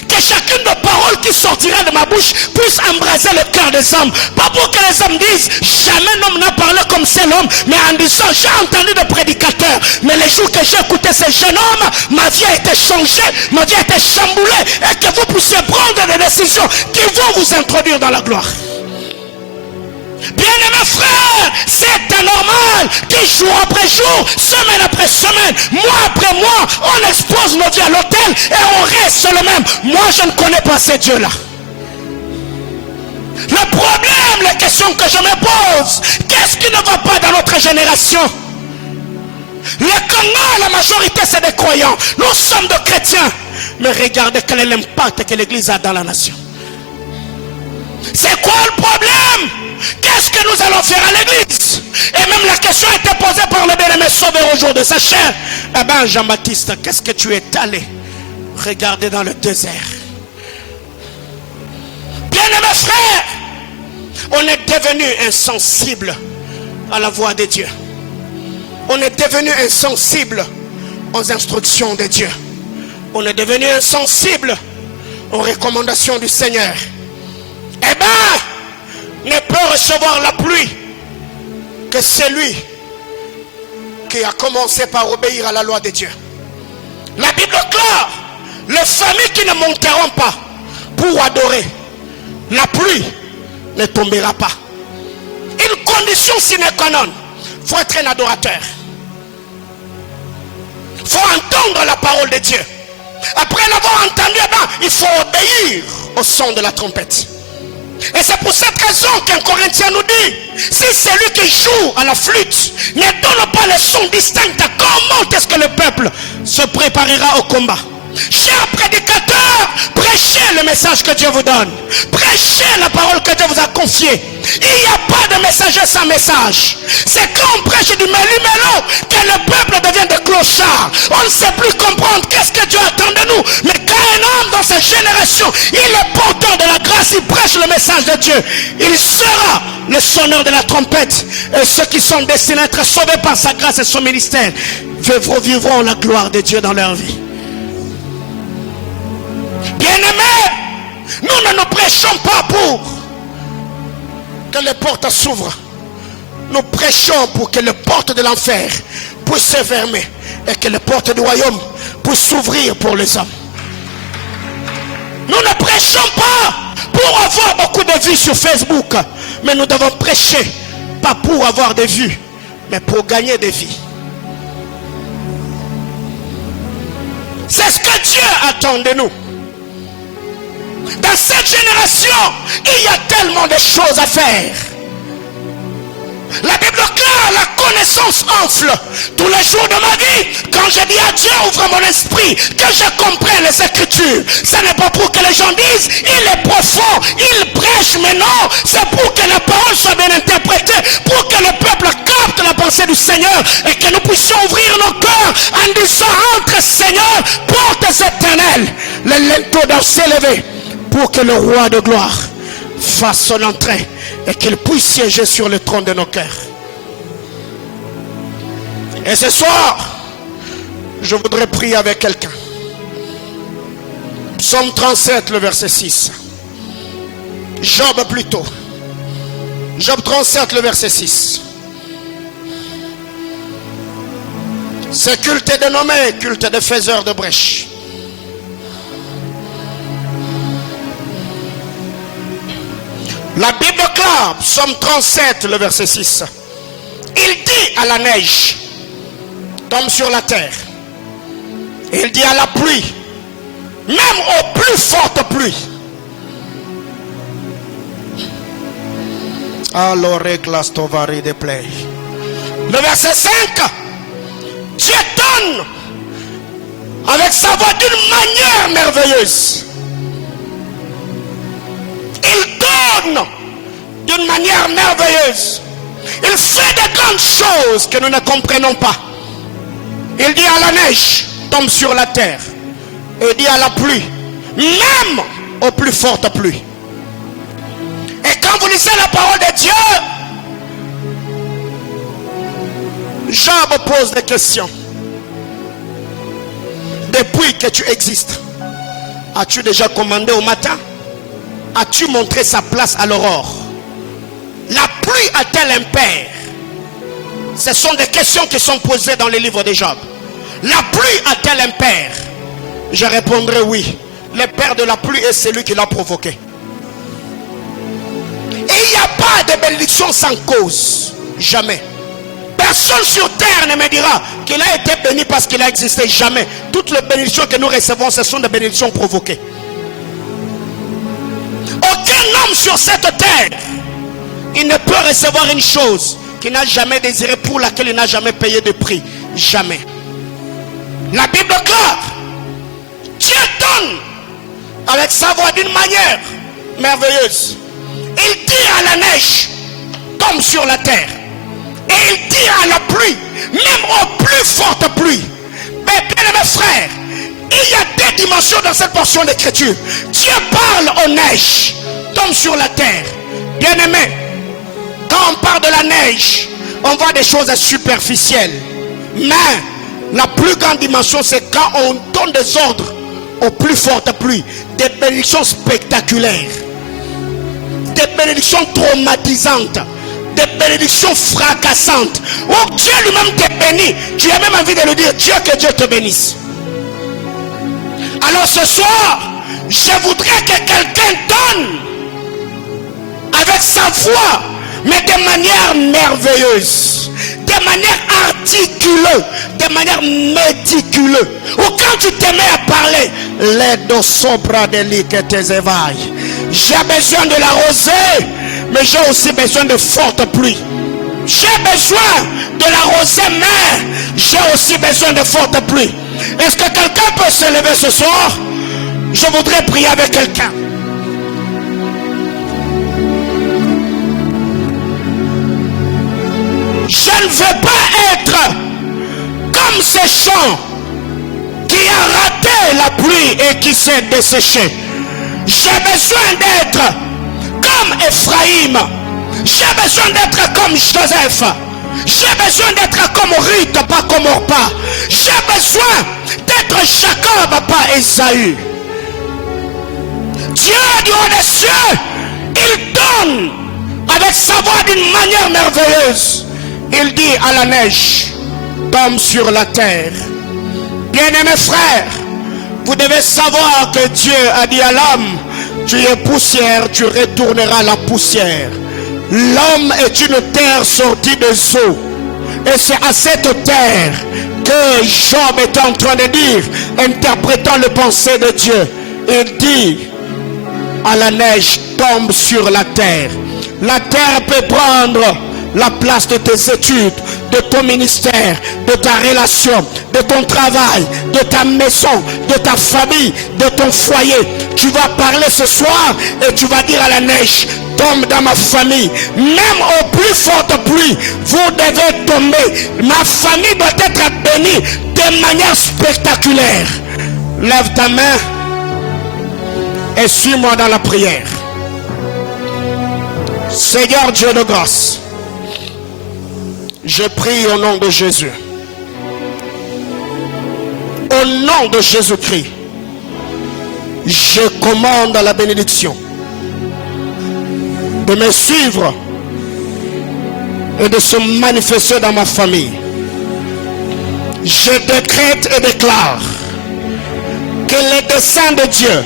Que chacune des paroles qui sortira de ma bouche puisse embraser le cœur des hommes. Pas pour que les hommes disent, jamais l'homme n'a parlé comme c'est l'homme, mais en disant, j'ai entendu des prédicateurs, mais les jours que j'ai écouté ces jeunes hommes, ma vie a été changée, ma vie a été chamboulée, et que vous puissiez prendre des décisions qui vont vous introduire dans la gloire. Bien-aimés frères, c'est anormal que jour après jour, semaine après semaine, mois après mois, on expose nos vies à l'autel et on reste le même. Moi, je ne connais pas ces dieux-là. Le problème, la question que je me pose, qu'est-ce qui ne va pas dans notre génération? Le Congo, la majorité, c'est des croyants. Nous sommes des chrétiens. Mais regardez quel est l'impact que l'Église a dans la nation. C'est quoi le problème? Qu'est-ce que nous allons faire à l'église? Et même la question a été posée par le bien-aimé Sauveur au jour de sa chair. Eh bien Jean-Baptiste, qu'est-ce que tu es allé regarder dans le désert? Bien-aimés frères, on est devenu insensible à la voix de Dieu. On est devenu insensible aux instructions de Dieu. On est devenu insensible aux recommandations du Seigneur. Eh bien, ne peut recevoir la pluie que celui qui a commencé par obéir à la loi de Dieu. La Bible déclare, les familles qui ne monteront pas pour adorer, la pluie ne tombera pas. Une condition sine qua non Il faut être un adorateur. Il faut entendre la parole de Dieu. Après l'avoir entendu, il faut obéir au son de la trompette. Et c'est pour cette raison qu'un Corinthien nous dit, si celui qui joue à la flûte ne donne pas le son distinct, comment est-ce que le peuple se préparera au combat? Chers prédicateurs, prêchez le message que Dieu vous donne. Prêchez la parole que Dieu vous a confiée. Il n'y a pas de messager sans message. C'est quand on prêche du méli-mélo que le peuple devient des clochards. On ne sait plus comprendre qu'est-ce que Dieu attend de nous. Mais quand un homme dans cette génération, il est porteur de la grâce, il prêche le message de Dieu, il sera le sonneur de la trompette. Et ceux qui sont destinés à être sauvés par sa grâce et son ministère vivront la gloire de Dieu dans leur vie. Bien-aimés, nous ne nous prêchons pas pour que les portes s'ouvrent. Nous prêchons pour que les portes de l'enfer puissent se fermer et que les portes du royaume puissent s'ouvrir pour les hommes. Nous ne prêchons pas pour avoir beaucoup de vues sur Facebook, mais nous devons prêcher pas pour avoir des vues, mais pour gagner des vies. C'est ce que Dieu attend de nous. Dans cette génération, il y a tellement de choses à faire. La Bible claire, la connaissance enfle. Tous les jours de ma vie, quand je dis à Dieu, ouvre mon esprit, que je comprenne les Écritures. Ce n'est pas pour que les gens disent, il est profond, il prêche, mais non, c'est pour que la parole soit bien interprétée, pour que le peuple capte la pensée du Seigneur et que nous puissions ouvrir nos cœurs en disant, entre Seigneur, portes éternelles, les linteaux doivent s'élever pour que le roi de gloire fasse son entrée et qu'il puisse siéger sur le trône de nos cœurs. Et ce soir, je voudrais prier avec quelqu'un. Psaume 37, le verset 6. Job plutôt. Job 37, le verset 6. Ce culte est dénommé culte de faiseurs de brèches. La Bible clame, Psaume 37, le verset 6. Il dit à la neige, tombe sur la terre. Il dit à la pluie, même aux plus fortes pluies. Alors, réglas tovari de play. Le verset 5, Dieu donne avec sa voix d'une manière merveilleuse. Il donne d'une manière merveilleuse. Il fait de grandes choses que nous ne comprenons pas. Il dit à la neige, tombe sur la terre. Il dit à la pluie, même aux plus fortes pluies. Et quand vous lisez la parole de Dieu, Job pose des questions. Depuis que tu existes, as-tu déjà commandé au matin? As-tu montré sa place à l'aurore? La pluie a-t-elle un père? Ce sont des questions qui sont posées dans les livres de Job. La pluie a-t-elle un père? Je répondrai oui. Le père de la pluie est celui qui l'a provoqué. Et il n'y a pas de bénédiction sans cause. Jamais. Personne sur terre ne me dira qu'il a été béni parce qu'il a existé. Jamais. Toutes les bénédictions que nous recevons, ce sont des bénédictions provoquées. Aucun homme sur cette terre, il ne peut recevoir une chose qu'il n'a jamais désirée, pour laquelle il n'a jamais payé de prix. Jamais. La Bible claire, Dieu donne avec sa voix d'une manière merveilleuse. Il dit à la neige, tombe sur la terre. Et il dit à la pluie, même aux plus fortes pluies. Mais bien mes frères, il y a des dimensions dans cette portion d'écriture. Dieu parle aux neiges, tombe sur la terre. Bien aimé, quand on parle de la neige, on voit des choses superficielles. Mais la plus grande dimension, c'est quand on donne des ordres aux plus fortes pluies. Des bénédictions spectaculaires. Des bénédictions traumatisantes. Des bénédictions fracassantes. Oh, Dieu lui-même te bénit. Tu as même envie de lui dire, Dieu, que Dieu te bénisse. Alors ce soir, je voudrais que quelqu'un donne avec sa voix, mais de manière merveilleuse. Des de manière articuleuse, de manière méticuleuse. Ou quand tu te mets à parler, l'aide sobra de tes évailles. J'ai besoin de la rosée, mais j'ai aussi besoin de fortes pluies. J'ai besoin de la rosée, mais j'ai aussi besoin de fortes pluies. Est-ce que quelqu'un peut se lever ce soir? Je voudrais prier avec quelqu'un. Je ne veux pas être comme ces champs qui a raté la pluie et qui s'est desséché. J'ai besoin d'être comme Ephraïm. J'ai besoin d'être comme Joseph. J'ai besoin d'être comme Ruth, pas comme Orpa. J'ai besoin d'être Jacob, pas Esaü. Dieu du haut des cieux, il donne avec sa voix d'une manière merveilleuse. Il dit à la neige, tombe sur la terre. Bien-aimés frères, vous devez savoir que Dieu a dit à l'homme, tu es poussière, tu retourneras à la poussière. L'homme est une terre sortie des eaux. Et c'est à cette terre que Job est en train de dire, interprétant le pensée de Dieu. Il dit à la neige, tombe sur la terre. La terre peut prendre la place de tes études, de ton ministère, de ta relation, de ton travail, de ta maison, de ta famille, de ton foyer. Tu vas parler ce soir et tu vas dire à la neige, tombe dans ma famille. Même au plus forte pluie, vous devez tomber. Ma famille doit être bénie de manière spectaculaire. Lève ta main et suis-moi dans la prière. Seigneur Dieu de grâce, je prie au nom de Jésus. Au nom de Jésus-Christ, je commande à la bénédiction de me suivre et de se manifester dans ma famille. Je décrète et déclare que les desseins de Dieu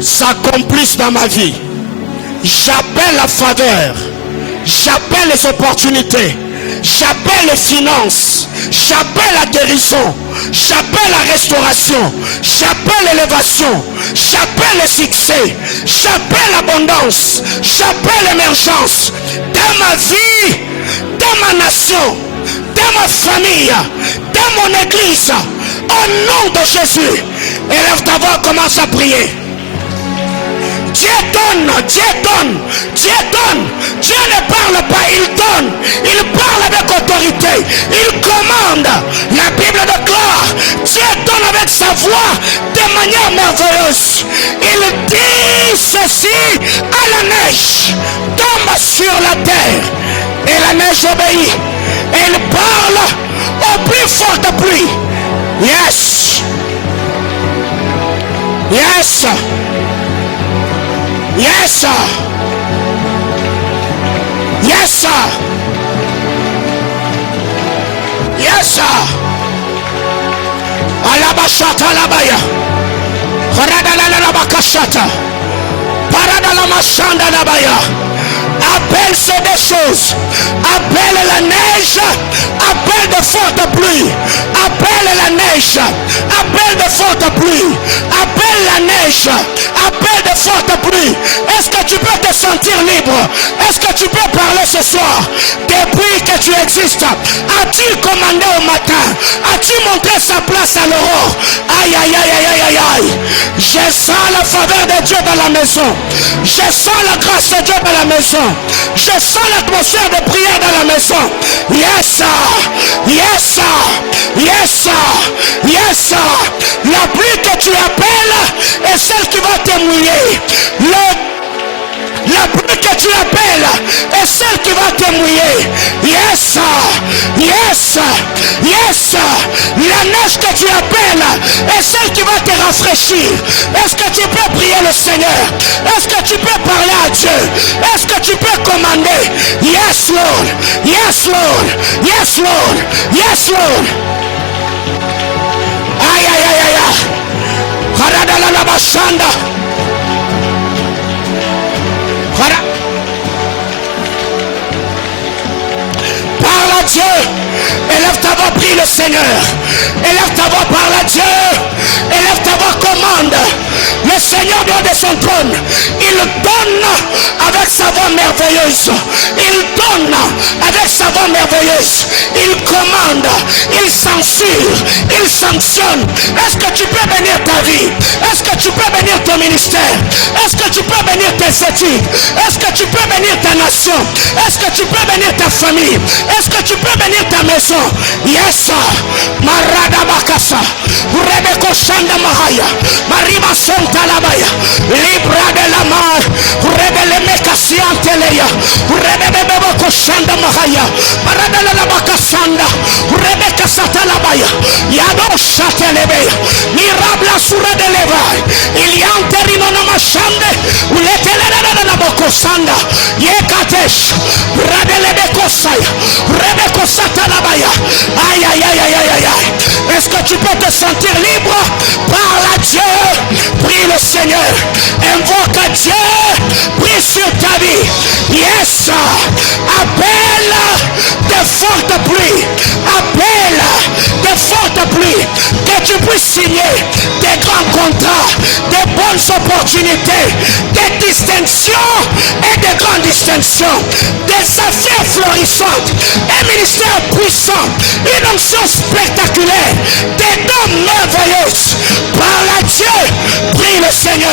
s'accomplissent dans ma vie. J'appelle la faveur, j'appelle les opportunités, j'appelle les finances, j'appelle la guérison, j'appelle la restauration, j'appelle l'élévation, j'appelle le succès, j'appelle l'abondance, j'appelle l'émergence dans ma vie, dans ma nation, dans ma famille, dans mon église. Au nom de Jésus, élève ta voix, commence à prier. Dieu donne, Dieu donne, Dieu donne. Dieu ne parle pas, il donne. Il parle avec autorité. Il commande. La Bible déclare, Dieu donne avec sa voix de manière merveilleuse. Il dit ceci à la neige, tombe sur la terre. Et la neige obéit. Et il parle au plus forte pluie. Yes. Yes. Yes, sir. Yes, sir. Yes, sir. Alabashata labaya. Paradala labakashata. Paradala mashanda labaya. Appelle ces deux choses. Appelle la neige. Appelle de fortes pluies. Appelle la neige. Appelle de fortes pluies. Appelle la neige. Appelle de fortes pluies. Est-ce que tu peux te sentir libre? Est-ce que tu peux parler ce soir? Depuis que tu existes, as-tu commandé au matin? As-tu montré sa place à l'aurore? Aïe, aïe, aïe, aïe, aïe, aïe. Je sens la faveur de Dieu dans la maison. Je sens la grâce de Dieu dans la maison. Je sens l'atmosphère de prière dans la maison. Yes, sir. Yes, sir. Yes, sir. Yes, sir. La pluie que tu appelles est celle qui va te mouiller. La pluie que tu appelles est celle qui va te mouiller. Yes, sir. Yes, sir. Yes, sir. La neige que tu appelles est celle qui va te rafraîchir. Est-ce que tu peux prier le Seigneur? Est-ce que tu peux parler à Dieu? Est-ce que tu peux commander? Yes, Lord. Yes, Lord. Yes, Lord. Yes, Lord. Aïe, aïe, aïe, aïe, aïe. Paradala la bashanda. Parle à Dieu. prie le Seigneur. Élève ta voix, parle à Dieu. Élève ta voix, commande. Le Seigneur de son trône, il donne avec sa voix merveilleuse. Il donne avec sa voix merveilleuse. Il commande, il censure, il sanctionne. Est-ce que tu peux bénir ta vie? Est-ce que tu peux bénir ton ministère? Est-ce que tu peux bénir tes études? Est-ce que tu peux bénir ta nation? Est-ce que tu peux bénir ta famille? Est-ce que tu peux bénir ta maison? Yes, Marada Bakasa, Rebeko Shanda Mahaya, Mariba Sonta Labaya, Libra de la Mar, Rebele Mekasianteleya, Rebebeko Shanda Mahaya, Marada la Bakasanda, Rebeka Satalabaya, Yado Shatelebe, Mirabla Sura de Leva, Ilianterino Namashande, Uletelera la Bokosanda, Yekatesh, Radelebeko Saya, Rebeko Satalabaya. Aïe aïe aïe aïe aïe aïe. Est-ce que tu peux te sentir libre? Parle à Dieu, prie le Seigneur, invoque Dieu, prie sur ta vie. Yes, appelle de fortes pluies, appelle de fortes pluies, que tu puisses signer des grands contrats, des bonnes opportunités, des distinctions et des grandes distinctions, des affaires florissantes, un ministère puissant, une onction spectaculaire, des dons merveilleux. Parle à Dieu, prie le Seigneur.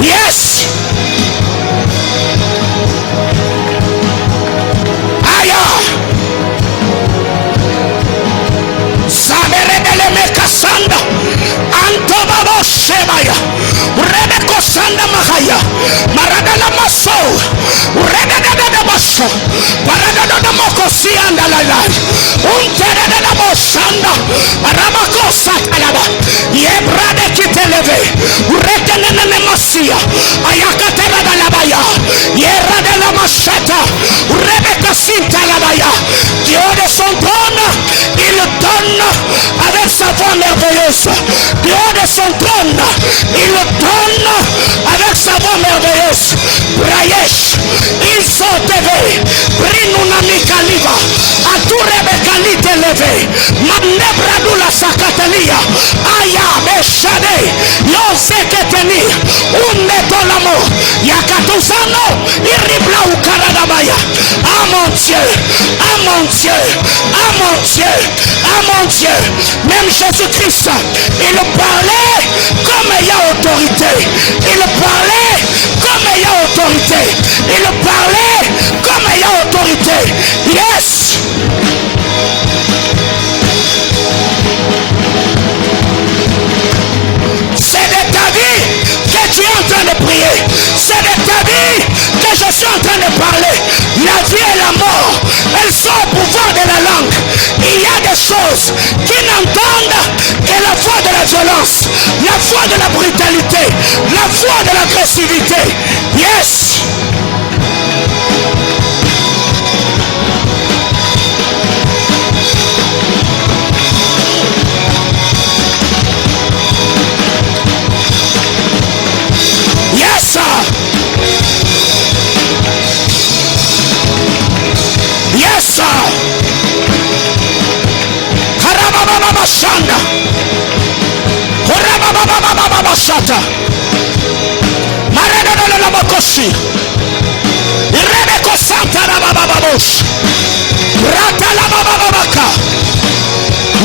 Yes. Aya. Saberebele mekasanda. Antobabo shebaya. Rebeko sanda mahaya. Maradala maso. Rebedada baso. Paradada mokosi andalala. Unterada bosanda. Rabakosa kalaba. Yebrade kiteleve. Retenene masia. Ayakatera dalabaya. Yerada la machata. Rebeka sinta labaya. Dieu de son trône, il donne avec sa voix merveilleuse. Dieu de son trône, il donne avec sa voix merveilleuse. Brayesh, il sont élevés. Brinunami Kaliva, Aturebe Kalite levé. Manebradula Sakatalia, Aya Beshade, Yoseketeni, Unetolamo, Yakatuzano, Iribla Ukaradabaya. Ah mon Dieu, ah mon Dieu, ah mon Dieu, ah mon Dieu. Même Jésus-Christ, il parlait comme ayant autorité. Il parlait comme ayant autorité. Il parlait comme ayant autorité. Yes. C'est de ta vie que tu es en train de prier. C'est de ta vie que je suis en train de parler. La vie et la mort, elles sont au pouvoir de la langue. Il y a des choses qui n'entendent que la voix de la violence, la voix de la brutalité, la voix de l'agressivité. Yes. Yes, sir. Yes, sir. Harababa Shanda. Harababa Shata. Marada la Bokoshi. Rebeko Santa Rabababosh. Rata la Bababaka.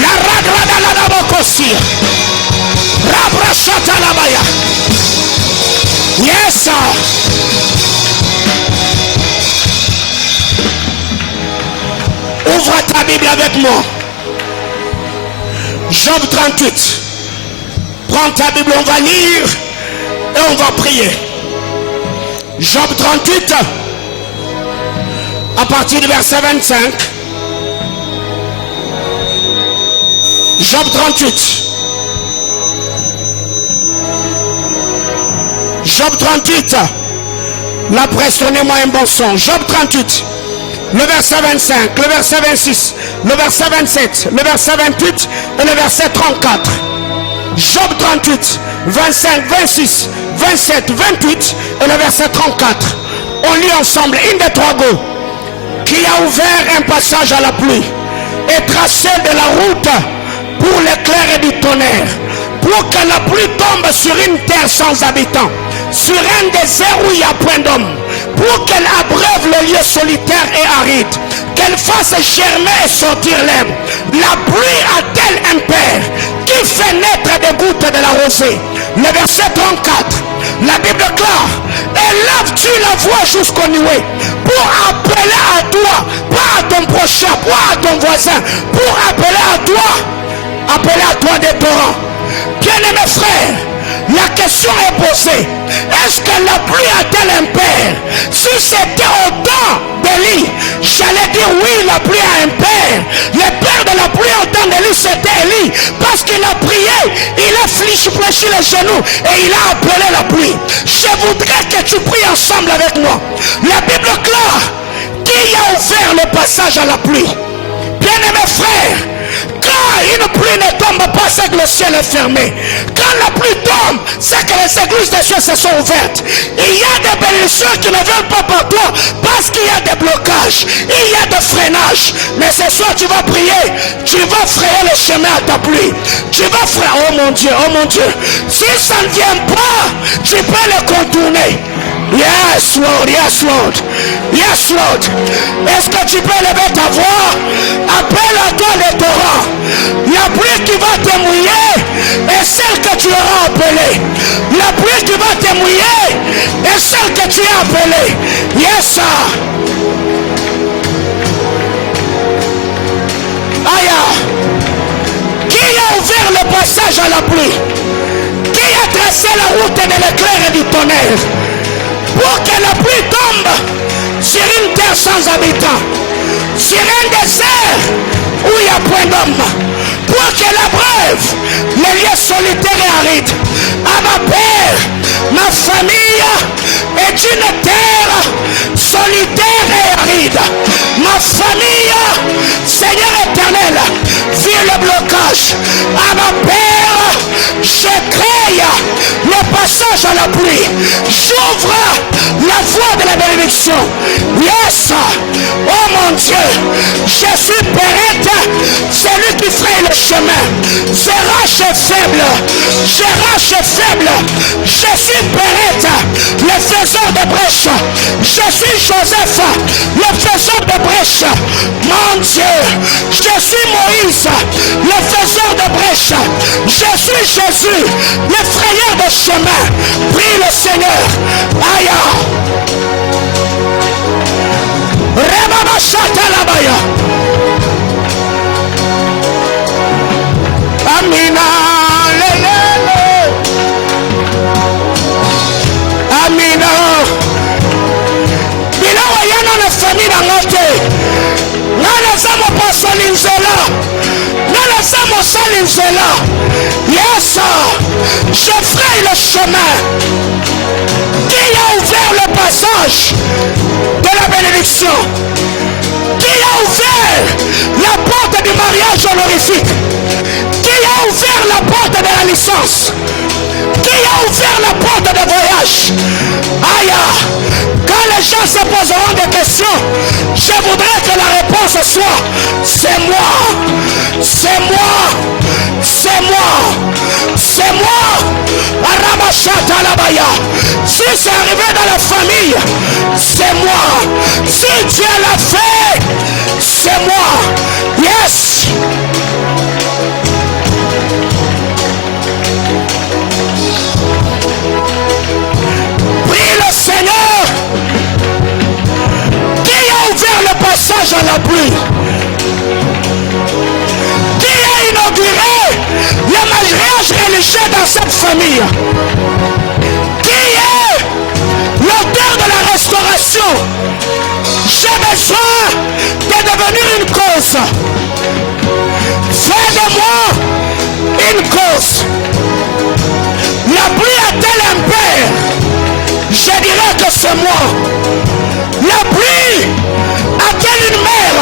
La Radrada la Bokoshi. Rabra Shata la Baya. Yes, sir. Ouvre ta Bible avec moi. Job 38. Prends ta Bible, on va lire et on va prier. Job 38, à partir du verset 25. Job 38. Job 38. La presse, donnez-moi un bon son. Job 38. Le verset 25, le verset 26, le verset 27, le verset 28 et le verset 34. Job 38, 25, 26, 27, 28 et le verset 34. On lit ensemble. Une des trois go qui a ouvert un passage à la pluie, et tracé de la route pour l'éclair et du tonnerre, pour que la pluie tombe sur une terre sans habitants, sur un désert où il n'y a point d'homme, pour qu'elle abreuve le lieu solitaire et aride, qu'elle fasse germer et sortir l'herbe. La pluie a-t-elle un père qui fait naître des gouttes de la rosée? Le verset 34, la Bible déclare: élève-tu la voix jusqu'au nuée pour appeler à toi, pas à ton prochain, pas à ton voisin, pour appeler à toi des torrents. Bien-aimés frères, la question est posée: est-ce que la pluie a-t-elle un père? Si c'était au temps d'Élie, j'allais dire oui, la pluie a un père. Le père de la pluie au temps d'Élie, c'était Élie, parce qu'il a prié, il a fléchi les genoux et il a appelé la pluie. Je voudrais que tu pries ensemble avec moi. La Bible déclare qui a ouvert le passage à la pluie. Bien-aimés frères, quand une pluie ne tombe pas, c'est que le ciel est fermé. Quand la pluie tombe, c'est que les églises des cieux se sont ouvertes. Il y a des bénédictions qui ne viennent pas par toi parce qu'il y a des blocages, il y a des freinages. Mais ce soir, tu vas prier, tu vas frayer le chemin à ta pluie. Tu vas frayer, oh mon Dieu, oh mon Dieu. Si ça ne vient pas, tu peux le contourner. Yes, Lord, yes, Lord, yes, Lord. Est-ce que tu peux lever ta voix? Appelle à toi les torrents. La pluie qui va te mouiller est celle que tu auras appelée. La pluie qui va te mouiller est celle que tu as appelée. Yes, sir. Aïe. Qui a ouvert le passage à la pluie? Qui a tracé la route de l'éclair et du tonnerre? Pour que la pluie tombe sur une terre sans habitants, sur un désert où il y a point d'homme, pour qu'elle abreuve les lieux solitaires et arides. À ma père, ma famille est une terre solitaire et aride. Ma famille, Seigneur éternel, vit le blocage. À ma père, je crée le passage à la pluie. J'ouvre la voie de la bénédiction. Yes, oh mon Dieu, je suis Pérette, celui qui fraye le chemin. Je rage faible, je suis Pérette, le faiseur de brèche. Je suis Joseph, le faiseur de brèche. Mon Dieu, je suis Moïse, le faiseur de brèche. Je suis Jésus, le frayeur de chemin. Prie le Seigneur. Aïe. Rebaba Shatalabaya. Amina. Amina. Bilawa yana na famille na ngote. Nana samo pasoli nzela. Nana samo sali nzela. Yes, je fraye le chemin. Qui a ouvert le passage de la bénédiction? Qui a ouvert la porte du mariage honorifique? Qui a ouvert la porte de la licence? Qui a ouvert la porte de voyage? Aïe, quand les gens se poseront des questions, je voudrais que la réponse soit: c'est moi, c'est moi, c'est moi, c'est moi. Arabachata Labaya. Si c'est arrivé dans la famille, c'est moi. Si Dieu l'a fait, c'est moi. Yes. Prie le Seigneur. Qui a ouvert le passage à la pluie? Qui a inauguré le mariage religieux dans cette famille? Qui est l'auteur de la restauration? J'ai besoin de devenir une cause. Fais de moi une cause. La pluie a-t-elle un père? Je dirais que c'est moi. La pluie a-t-elle une mère?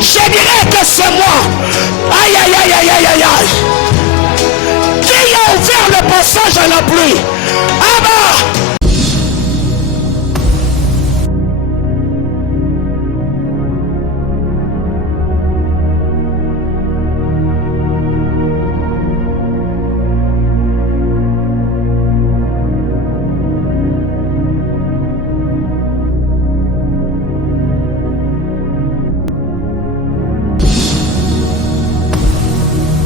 Je dirais que c'est moi. Aïe, aïe, aïe, aïe, aïe, aïe. Qui a ouvert le passage à la pluie?